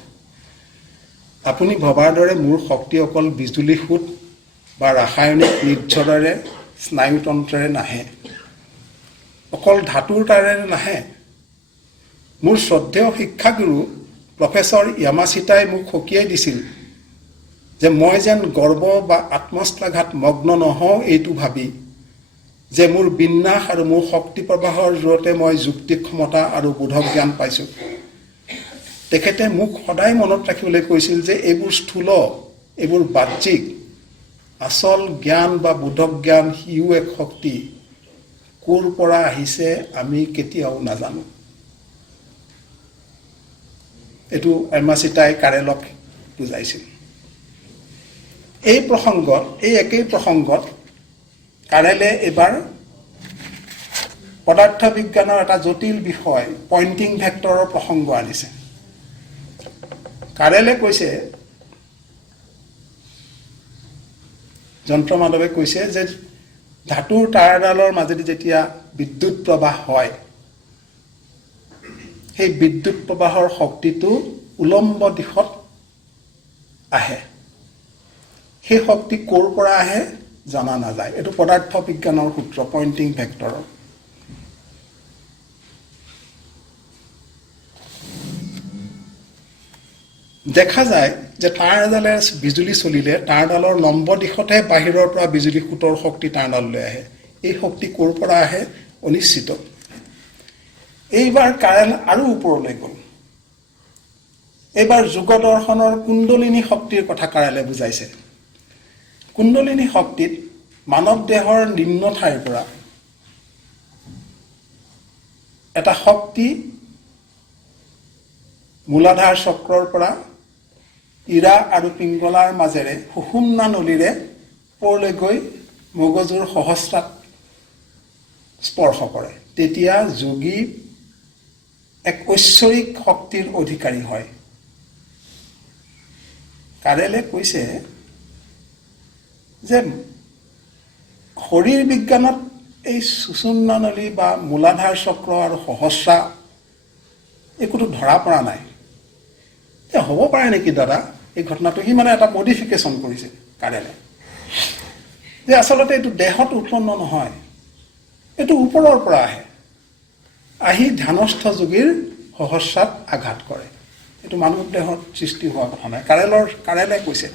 আপুনি ভবাৰ দৰে মোৰ শক্তি অকল বিজুলী সোঁত বা ৰাসায়নিক নিৰ্ঝৰেৰে স্নায়ুতন্ত্ৰেৰে নাহে, অকল ধাতুৰ তাৰেৰে নাহে। মোৰ শ্ৰদ্ধেয় শিক্ষাগুৰু প্ৰফেচৰ য়ামাচিতাই মোক সকীয়াই দিছিল যে মই যেন গৰ্ব বা আত্মশ্লাঘাত মগ্ন নহওঁ এইটো ভাবি যে মোৰ বিন্যাস আৰু মোৰ শক্তি প্ৰবাহৰ জৰিয়তে মই যুক্তি ক্ষমতা আৰু বোধক জ্ঞান পাইছোঁ। তেখেতে মোক সদায় মনত ৰাখিবলৈ কৈছিল যে এইবোৰ স্থূল, এইবোৰ বাহ্যিক। আচল জ্ঞান বা বোধক জ্ঞান সিও এক শক্তি, ক'ৰ পৰা আহিছে আমি কেতিয়াও নাজানো। এইটো য়ামাচিতাই কাৰেলক বুজাইছিল। এই একেই প্ৰসংগত কাৰেলে এইবাৰ পদাৰ্থ বিজ্ঞানৰ এটা জটিল বিষয় পইণ্টিং ভেক্টৰৰ প্ৰসংগ আনিছে। কাৰেলে কৈছে, যন্ত্ৰ মাধৱে কৈছে যে ধাতুৰ তাঁৰডালৰ মাজেদি যেতিয়া বিদ্যুৎ প্ৰবাহ হয়, সেই বিদ্যুৎ প্ৰবাহৰ শক্তিটো উলম্ব দিশত আহে। সেই শক্তি ক'ৰ পৰা আহে জনা নাযায়। এইটো পদাৰ্থ বিজ্ঞানৰ সূত্ৰ পইণ্টিং ভেক্টৰৰ। দেখা যায় যে তাঁৰ এডালে বিজুলী চলিলে তাঁৰডালৰ লম্ব দিশতহে বাহিৰৰ পৰা বিজুলী সোঁতৰ শক্তি তাঁৰডাললৈ আহে। এই শক্তি ক'ৰ পৰা আহে অনিশ্চিত। এইবাৰ কাৰেল আৰু ওপৰলৈ গ'ল। এইবাৰ যোগ দৰ্শনৰ কুণ্ডলিনী শক্তিৰ কথা কাৰেলে বুজাইছে। কুণ্ডলিনী শক্তিত মানৱ দেহৰ নিম্ন ঠাইৰ পৰা এটা শক্তি মূলাধাৰ চক্ৰৰ পৰা ইৰা আৰু পিংগলাৰ মাজেৰে সুষুম্না নলীৰে ওপৰলৈ গৈ মগজুৰ সহস্ৰাত স্পৰ্শ কৰে। তেতিয়া যোগী এক ঐশ্বৰিক শক্তিৰ অধিকাৰী হয়। কাৰেলে কৈছে যে শৰীৰ বিজ্ঞানত এই সুষুম্না নলী বা মূলাধাৰ চক্ৰ আৰু সহস্ৰা একোটো ধৰা পৰা নাই। হ'ব পাৰে নেকি দাদা এই ঘটনাটো? সি মানে এটা মডিফিকেশ্যন কৰিছে কাৰেলে, যে আচলতে এইটো দেহত উৎপন্ন নহয়, এইটো ওপৰৰ পৰা আহে, আহি ধ্যানস্থ যোগীৰ সহস্ৰাত আঘাত কৰে। এইটো মানৱ দেহত সৃষ্টি হোৱা কথা নাই। কাৰেলে কৈছে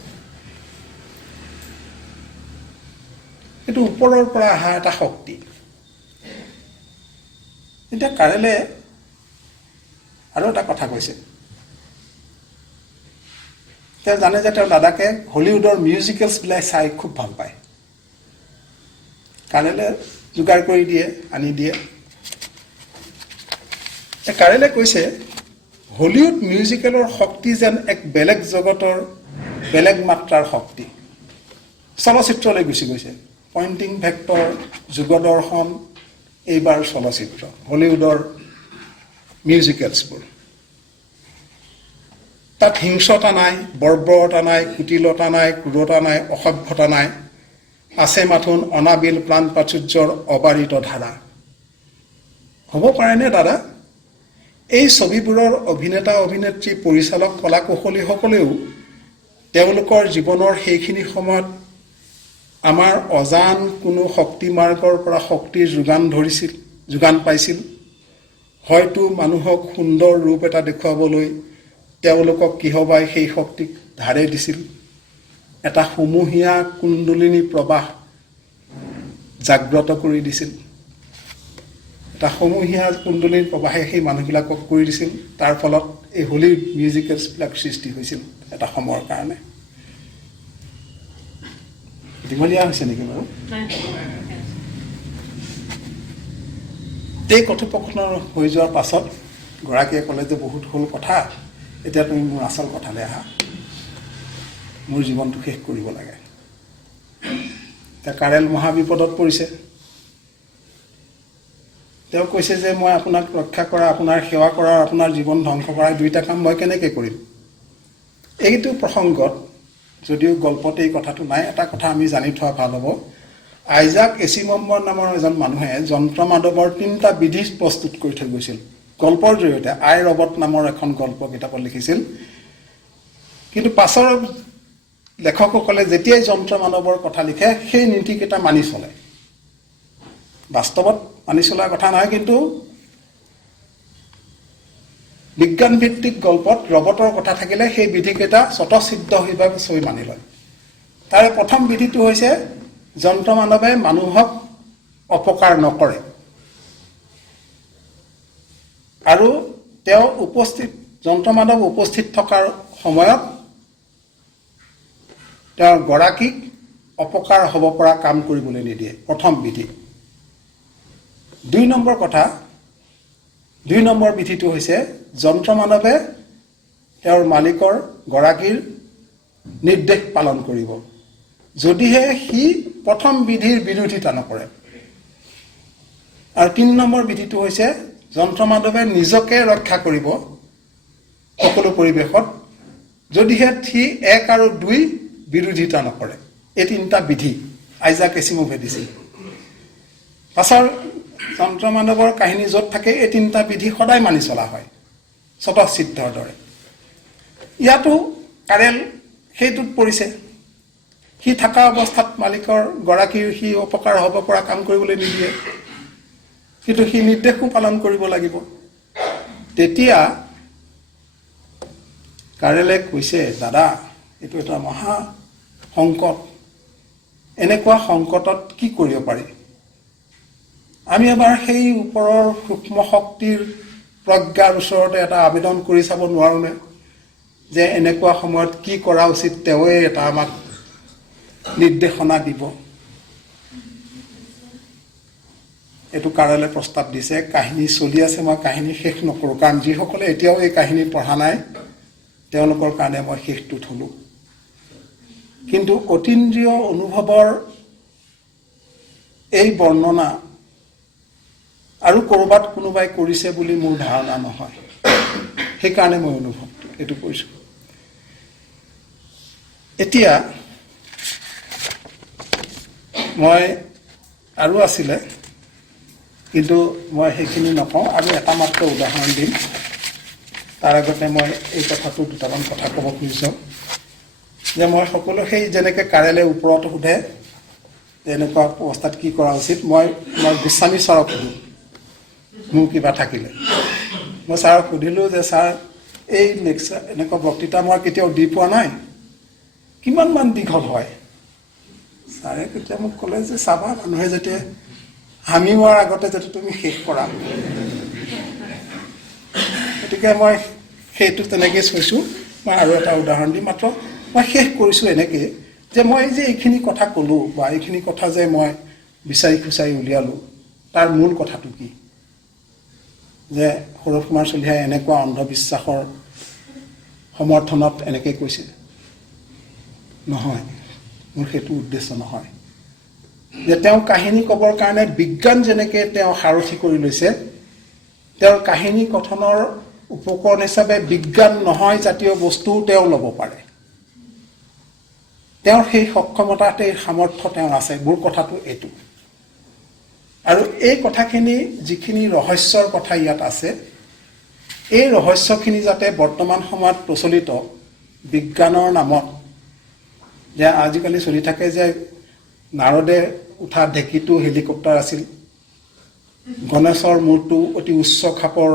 এইটো ওপৰৰ পৰা অহা এটা শক্তি। এতিয়া কাৰেলে আৰু এটা কথা কৈছে। তেওঁ জানে যে তেওঁৰ দাদাকে হলিউডৰ মিউজিকেলছবিলাক চাই খুব ভাল পায়। কাৰেলে যোগাৰ কৰি দিয়ে, আনি দিয়ে। কাৰেলে কৈছে হলিউড মিউজিকেলৰ শক্তি যেন এক বেলেগ জগতৰ বেলেগ মাত্ৰাৰ শক্তি। চলচ্চিত্ৰলৈ গুচি গৈছে। পইণ্টিং ভেক্টৰ, যোগ দৰ্শন, এইবাৰ চলচ্চিত্ৰ, হলিউডৰ মিউজিকেলছবোৰ। তাত হিংসতা নাই, বৰ্বৰতা নাই, কুটিলতা নাই, ক্ৰূৰতা নাই, অসভ্যতা নাই। আছে মাথোন অনাবিল প্ৰাণ প্ৰাচুৰ্যৰ অবাৰিত ধাৰা। হ'ব পাৰেনে দাদা? এই ছবিবোৰৰ অভিনেতা অভিনেত্ৰী পৰিচালক কলা কৌশলীসকলেও তেওঁলোকৰ জীৱনৰ সেইখিনি সময়ত আমাৰ অজান কোনো শক্তি মাৰ্গৰ পৰা শক্তিৰ যোগান পাইছিল। হয়তো মানুহক সুন্দৰ ৰূপ এটা দেখুৱাবলৈ তেওঁলোকক কিহবাই সেই শক্তিক ধাৰে দিছিল। এটা সমূহীয়া কুণ্ডলিনী প্ৰবাহ জাগ্ৰত কৰি দিছিল। এটা সমূহীয়া কুণ্ডলিনী প্ৰবাহে সেই মানুহবিলাকক কৰি দিছিল। তাৰ ফলত এই হলিউড মিউজিকেলছবিলাক সৃষ্টি হৈছিল এটা সময়ৰ কাৰণে। দীঘলীয়া হৈছে নেকি বাৰু? এই কথোপকথন হৈ যোৱাৰ পাছত গৰাকীয়ে ক'লে যে বহুত হ'ল কথা, এতিয়া তুমি মোৰ আচল কথালৈ আহা, মোৰ জীৱনটো শেষ কৰিব লাগে। এতিয়া কাৰেল মহাবিপদত পৰিছে। তেওঁ কৈছে যে মই আপোনাক ৰক্ষা কৰা, আপোনাৰ সেৱা কৰা, আপোনাৰ জীৱন ধ্বংস কৰা দুইটা কাম মই কেনেকৈ কৰিম। এইটো প্ৰসংগত যদিও গল্পত এই কথাটো নাই, এটা কথা আমি জানি থোৱা ভাল হ'ব। আইজাক এচিমম্বৰ নামৰ এজন মানুহে যন্ত্ৰ মাদৱৰ 3টা বিধি প্ৰস্তুত কৰি থৈ গৈছিল। গল্পৰ জৰিয়তে আই ৰবট নামৰ এখন গল্প কিতাপত লিখিছিল। কিন্তু পাছৰ লেখকসকলে যেতিয়াই যন্ত্ৰ মানৱৰ কথা লিখে সেই নীতিকেইটা মানি চলে। বাস্তৱত মানি চলাৰ কথা নহয়, কিন্তু বিজ্ঞানভিত্তিক গল্পত ৰবটৰ কথা থাকিলে সেই বিধিকেইটা স্বতঃসিদ্ধভাৱে চৈ মানি লয়। তাৰে প্ৰথম বিধিটো হৈছে যন্ত্ৰ মানৱে মানুহক অপকাৰ নকৰে আৰু তেওঁ যন্ত্ৰ মানৱ উপস্থিত থকাৰ সময়ত তেওঁৰ গৰাকীক অপকাৰ হ'ব পৰা কাম কৰিবলৈ নিদিয়ে। প্ৰথম বিধি। 2 নম্বৰ বিধিটো হৈছে যন্ত্ৰ মানৱে তেওঁৰ মালিকৰ গৰাকীৰ নিৰ্দেশ পালন কৰিব, যদিহে সি প্ৰথম বিধিৰ বিৰোধিতা নকৰে। আৰু 3 নম্বৰ বিধিটো হৈছে যন্ত্ৰ মানৱে নিজকে ৰক্ষা কৰিব সকলো পৰিৱেশত, যদিহে সি 1 আৰু 2 বিৰোধিতা নকৰে। এই 3টা বিধি আইজাক এচিমভে দিছিল। পাছৰ যন্ত্ৰ মানৱৰ কাহিনী য'ত থাকে এই 3টা বিধি সদায় মানি চলা হয় স্বতঃসিদ্ধৰ দৰে। ইয়াতো কাৰেল সেইটোত পৰিছে। সি থকা অৱস্থাত মালিকৰ গৰাকীৰ সি অপকাৰ হ'ব পৰা কাম কৰিবলৈ নিদিয়ে, কিন্তু সি নিৰ্দেশো পালন কৰিব লাগিব। তেতিয়া কাৰেলে কৈছে, দাদা এইটো এটা মহা সংকট, এনেকুৱা সংকটত কি কৰিব পাৰি? আমি এবাৰ সেই ওপৰৰ সূক্ষ্ম শক্তিৰ প্ৰজ্ঞাৰ ওচৰতে এটা আবেদন কৰি চাব নোৱাৰোনে যে এনেকুৱা সময়ত কি কৰা উচিত, তেওঁৱে এটা আমাক নিৰ্দেশনা দিব। এইটো কাৰেলে প্ৰস্তাৱ দিছে। কাহিনী চলি আছে, মই কাহিনী শেষ নকৰোঁ, কাৰণ যিসকলে এতিয়াও এই কাহিনী পঢ়া নাই তেওঁলোকৰ কাৰণে মই শেষটো থলোঁ। কিন্তু অতীন্দ্ৰিয় অনুভৱৰ এই বৰ্ণনা আৰু ক'ৰবাত কোনোবাই কৰিছে বুলি মোৰ ধাৰণা নহয়, সেইকাৰণে মই অনুভৱটো এইটো কৰিছোঁ। এতিয়া মই আৰু আছিলে, কিন্তু মই সেইখিনি নকওঁ, আৰু এটা মাত্ৰ উদাহৰণ দিম। তাৰ আগতে মই এই কথাটো দুটামান কথা ক'ব খুজিছোঁ যে মই সকলো সেই যেনেকৈ কাৰেলে ওপৰত সোধে যে এনেকুৱা অৱস্থাত কি কৰা উচিত, মই গোস্বামী ছাৰক সুধোঁ মোৰ কিবা থাকিলে। মই ছাৰক সুধিলোঁ যে ছাৰ এই লেকচাৰ এনেকুৱা বক্তৃতা মই কেতিয়াও দি পোৱা নাই, কিমানমান দীঘল হয়? ছাৰে তেতিয়া মোক ক'লে যে চাবা, মানুহে যেতিয়া হামি মৰাৰ আগতে যদি তুমি শেষ কৰা। গতিকে মই সেইটো তেনেকৈ চৈছোঁ। মই আৰু এটা উদাহৰণ দিম, মাত্ৰ মই শেষ কৰিছোঁ এনেকৈ যে মই যে এইখিনি কথা ক'লোঁ বা এইখিনি কথা যে মই বিচাৰি খুচাৰি উলিয়ালোঁ, তাৰ মূল কথাটো কি? যে সৌৰভ কুমাৰ চলিহাই এনেকুৱা অন্ধবিশ্বাসৰ সমৰ্থনত এনেকৈ কৈছে? নহয়, মোৰ সেইটো উদ্দেশ্য নহয়। যে তেওঁ কাহিনী ক'বৰ কাৰণে বিজ্ঞান যেনেকৈ তেওঁ সাৰথি কৰি লৈছে, তেওঁৰ কাহিনী কথনৰ উপকৰণ হিচাপে বিজ্ঞান নহয় জাতীয় বস্তুও তেওঁ ল'ব পাৰে। তেওঁৰ সেই সক্ষমতা, সেই সামৰ্থ্য তেওঁৰ আছে। মোৰ কথাটো এইটো। আৰু এই কথাখিনি যিখিনি ৰহস্যৰ কথা ইয়াত আছে, এই ৰহস্যখিনি যাতে বৰ্তমান সময়ত প্ৰচলিত বিজ্ঞানৰ নামত, যে আজিকালি চলি থাকে যে নাৰদে উঠা ঢেঁকীটো হেলিকপ্টাৰ আছিল, গণেশৰ মূৰটো অতি উচ্চ খাপৰ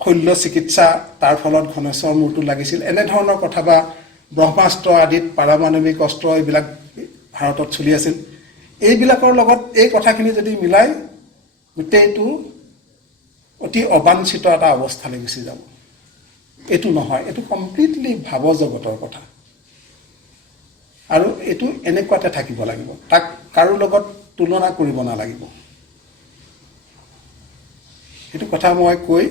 শল্য চিকিৎসা, তাৰ ফলত গণেশৰ মূৰটো লাগিছিল, এনেধৰণৰ কথা, বা ব্ৰহ্মাস্ত্ৰ আদিত পাৰমাণৱিক অস্ত্ৰ এইবিলাক ভাৰতত চলি আছিল, এইবিলাকৰ লগত এই কথাখিনি যদি মিলাই গোটেইটো অতি অবাঞ্ছিত এটা অৱস্থালৈ গুচি যাব। এইটো নহয়, এইটো কমপ্লিটলি ভাৱজগতৰ কথা। আৰু এইটো এনেকুৱাতে থাকিব লাগিব, তাক কাৰো লগত তুলনা কৰিব নালাগিব। এইটো কথা মই কৈ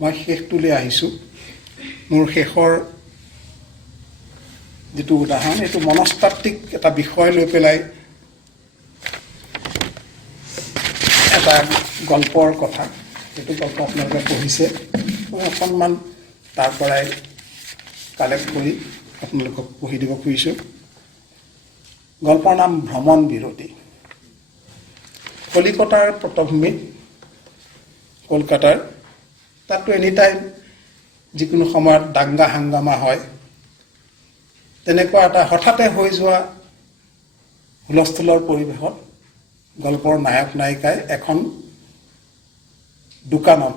মই শেষটোলৈ আহিছোঁ। মোৰ শেষৰ যিটো উদাহৰণ, এইটো মনস্তাত্ত্বিক এটা বিষয় লৈ পেলাই এটা গল্পৰ কথা। এইটো গল্প আপোনালোকে পঢ়িছে, মই অকণমান তাৰ পৰাই কালেক্ট কৰি আপোনালোকক পঢ়ি দিব খুজিছোঁ। গল্পৰ নাম ভ্ৰমণ বিৰতি। কলিকতাৰ পটভূমিত, কলকাতাৰ, তাততো এনি টাইম যিকোনো সময়ত দাংগা হাংগামা হয়। তেনেকুৱা এটা হঠাতে হৈ যোৱা হুলস্থুলৰ পৰিৱেশত গল্পৰ নায়ক নায়িকাই এখন দোকানত,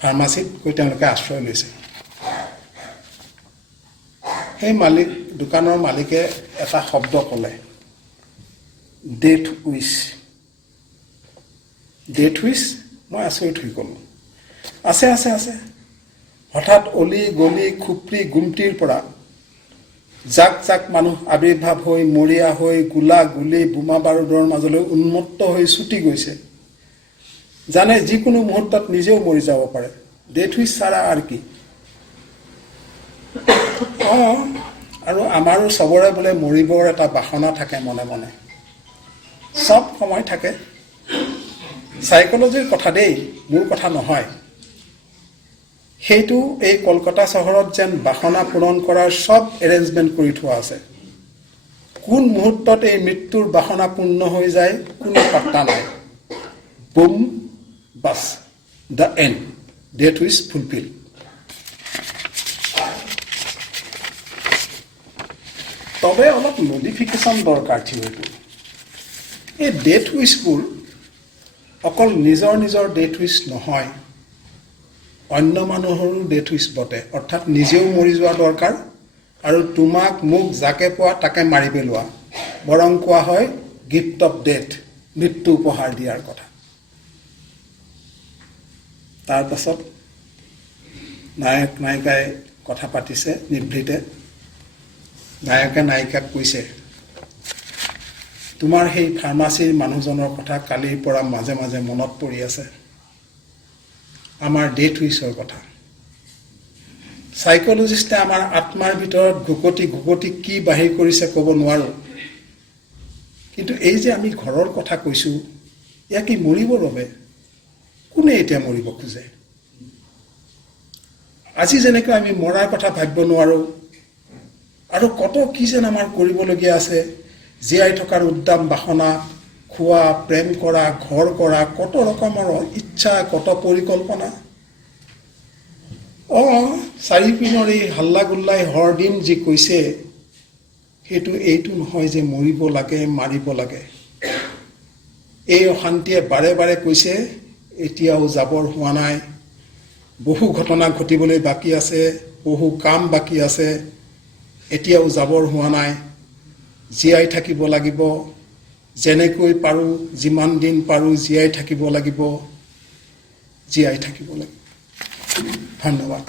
ফাৰ্মাচীত গৈ তেওঁলোকে আশ্ৰয় লৈছে। সেই দোকানৰ মালিকে এটা শব্দ ক'লে, ডেথ উইচ। Death wish? মই আচৰিত হৈ গ'লোঁ। আছে আছে আছে। হঠাৎ অলি গলি খুপৰি গুমটিৰ পৰা জাক জাক মানুহ আবিৰ্ভাৱ হৈ, মৰিয়া হৈ, গোলা গুলি বোমা বাৰুদৰ মাজলৈ উন্মত্ত হৈ ছুটি গৈছে। জানে যিকোনো মুহূৰ্তত নিজেও মৰি যাব পাৰে। ডেথ উইচ ছাৰা আৰু কি? আৰু আমাৰো চবৰে বোলে মৰিবৰ এটা বাসনা থাকে মনে মনে, চব সময় থাকে। চাইকলজিৰ কথা দেই, মোৰ কথা নহয়। সেইটো এই কলকাতা চহৰত যেন বাসনা পূৰণ কৰাৰ চব এৰেঞ্জমেণ্ট কৰি থোৱা আছে। কোন মুহূৰ্তত এই মৃত্যুৰ বাসনা পূৰ্ণ হৈ যায় কোনো পাত্তা নাই। Broom bus, the and, death wish fulfil. তবে অলপ মডিফিকেশ্যন দৰকাৰ থিয়ৰিটো। এই ডেথ উইচবোৰ অকল নিজৰ নিজৰ ডেথ উইচ নহয়, অন্য মানুহৰো ডেথ উইচ বটে। অৰ্থাৎ নিজেও মৰি যোৱা দৰকাৰ আৰু তোমাক মোক যাকে পোৱা তাকে মাৰি পেলোৱা। বৰং কোৱা হয় গিফ্ট অফ ডেথ, মৃত্যু উপহাৰ দিয়াৰ কথা। তাৰপাছত নায়ক নায়িকাই কথা পাতিছে নিভৃতে। নায়কে নায়িকাক কৈছে, তোমাৰ সেই ফাৰ্মাচীৰ মানুহজনৰ কথা কালিৰ পৰা মাজে মাজে মনত পৰি আছে। আমাৰ ডেথ উইচৰ কথা। চাইকলজিষ্টে আমাৰ আত্মাৰ ভিতৰত ঘুকটি কি বাহিৰ কৰিছে ক'ব নোৱাৰোঁ। কিন্তু এই যে আমি ঘৰৰ কথা কৈছোঁ, এয়া কি মৰিবৰ বাবে? কোনে এতিয়া মৰিব খোজে? আজি যেনেকৈ আমি মৰাৰ কথা ভাবিব নোৱাৰোঁ, আৰু কত কি যেন আমাৰ কৰিবলগীয়া আছে। জীয়াই থকাৰ উদ্যম বাসনা, খোৱা, প্ৰেম কৰা, ঘৰ কৰা, কত ৰকমৰ ইচ্ছা, কত পৰিকল্পনা। চাৰিওপিনৰ এই হাল্লা গোল্লাই হৰদিন যি কৈছে, সেইটো এইটো নহয় যে মৰিব লাগে, মাৰিব লাগে। এই অশান্তিয়ে বাৰে বাৰে কৈছে এতিয়াও যাবৰ হোৱা নাই, বহু ঘটনা ঘটিবলৈ বাকী আছে, বহু কাম বাকী আছে, এতিয়াও যাবৰ হোৱা নাই। জীয়াই থাকিব লাগিব, যেনেকৈ পাৰোঁ, যিমান দিন পাৰোঁ জীয়াই থাকিব লাগিব, জীয়াই থাকিব লাগিব। ধন্যবাদ।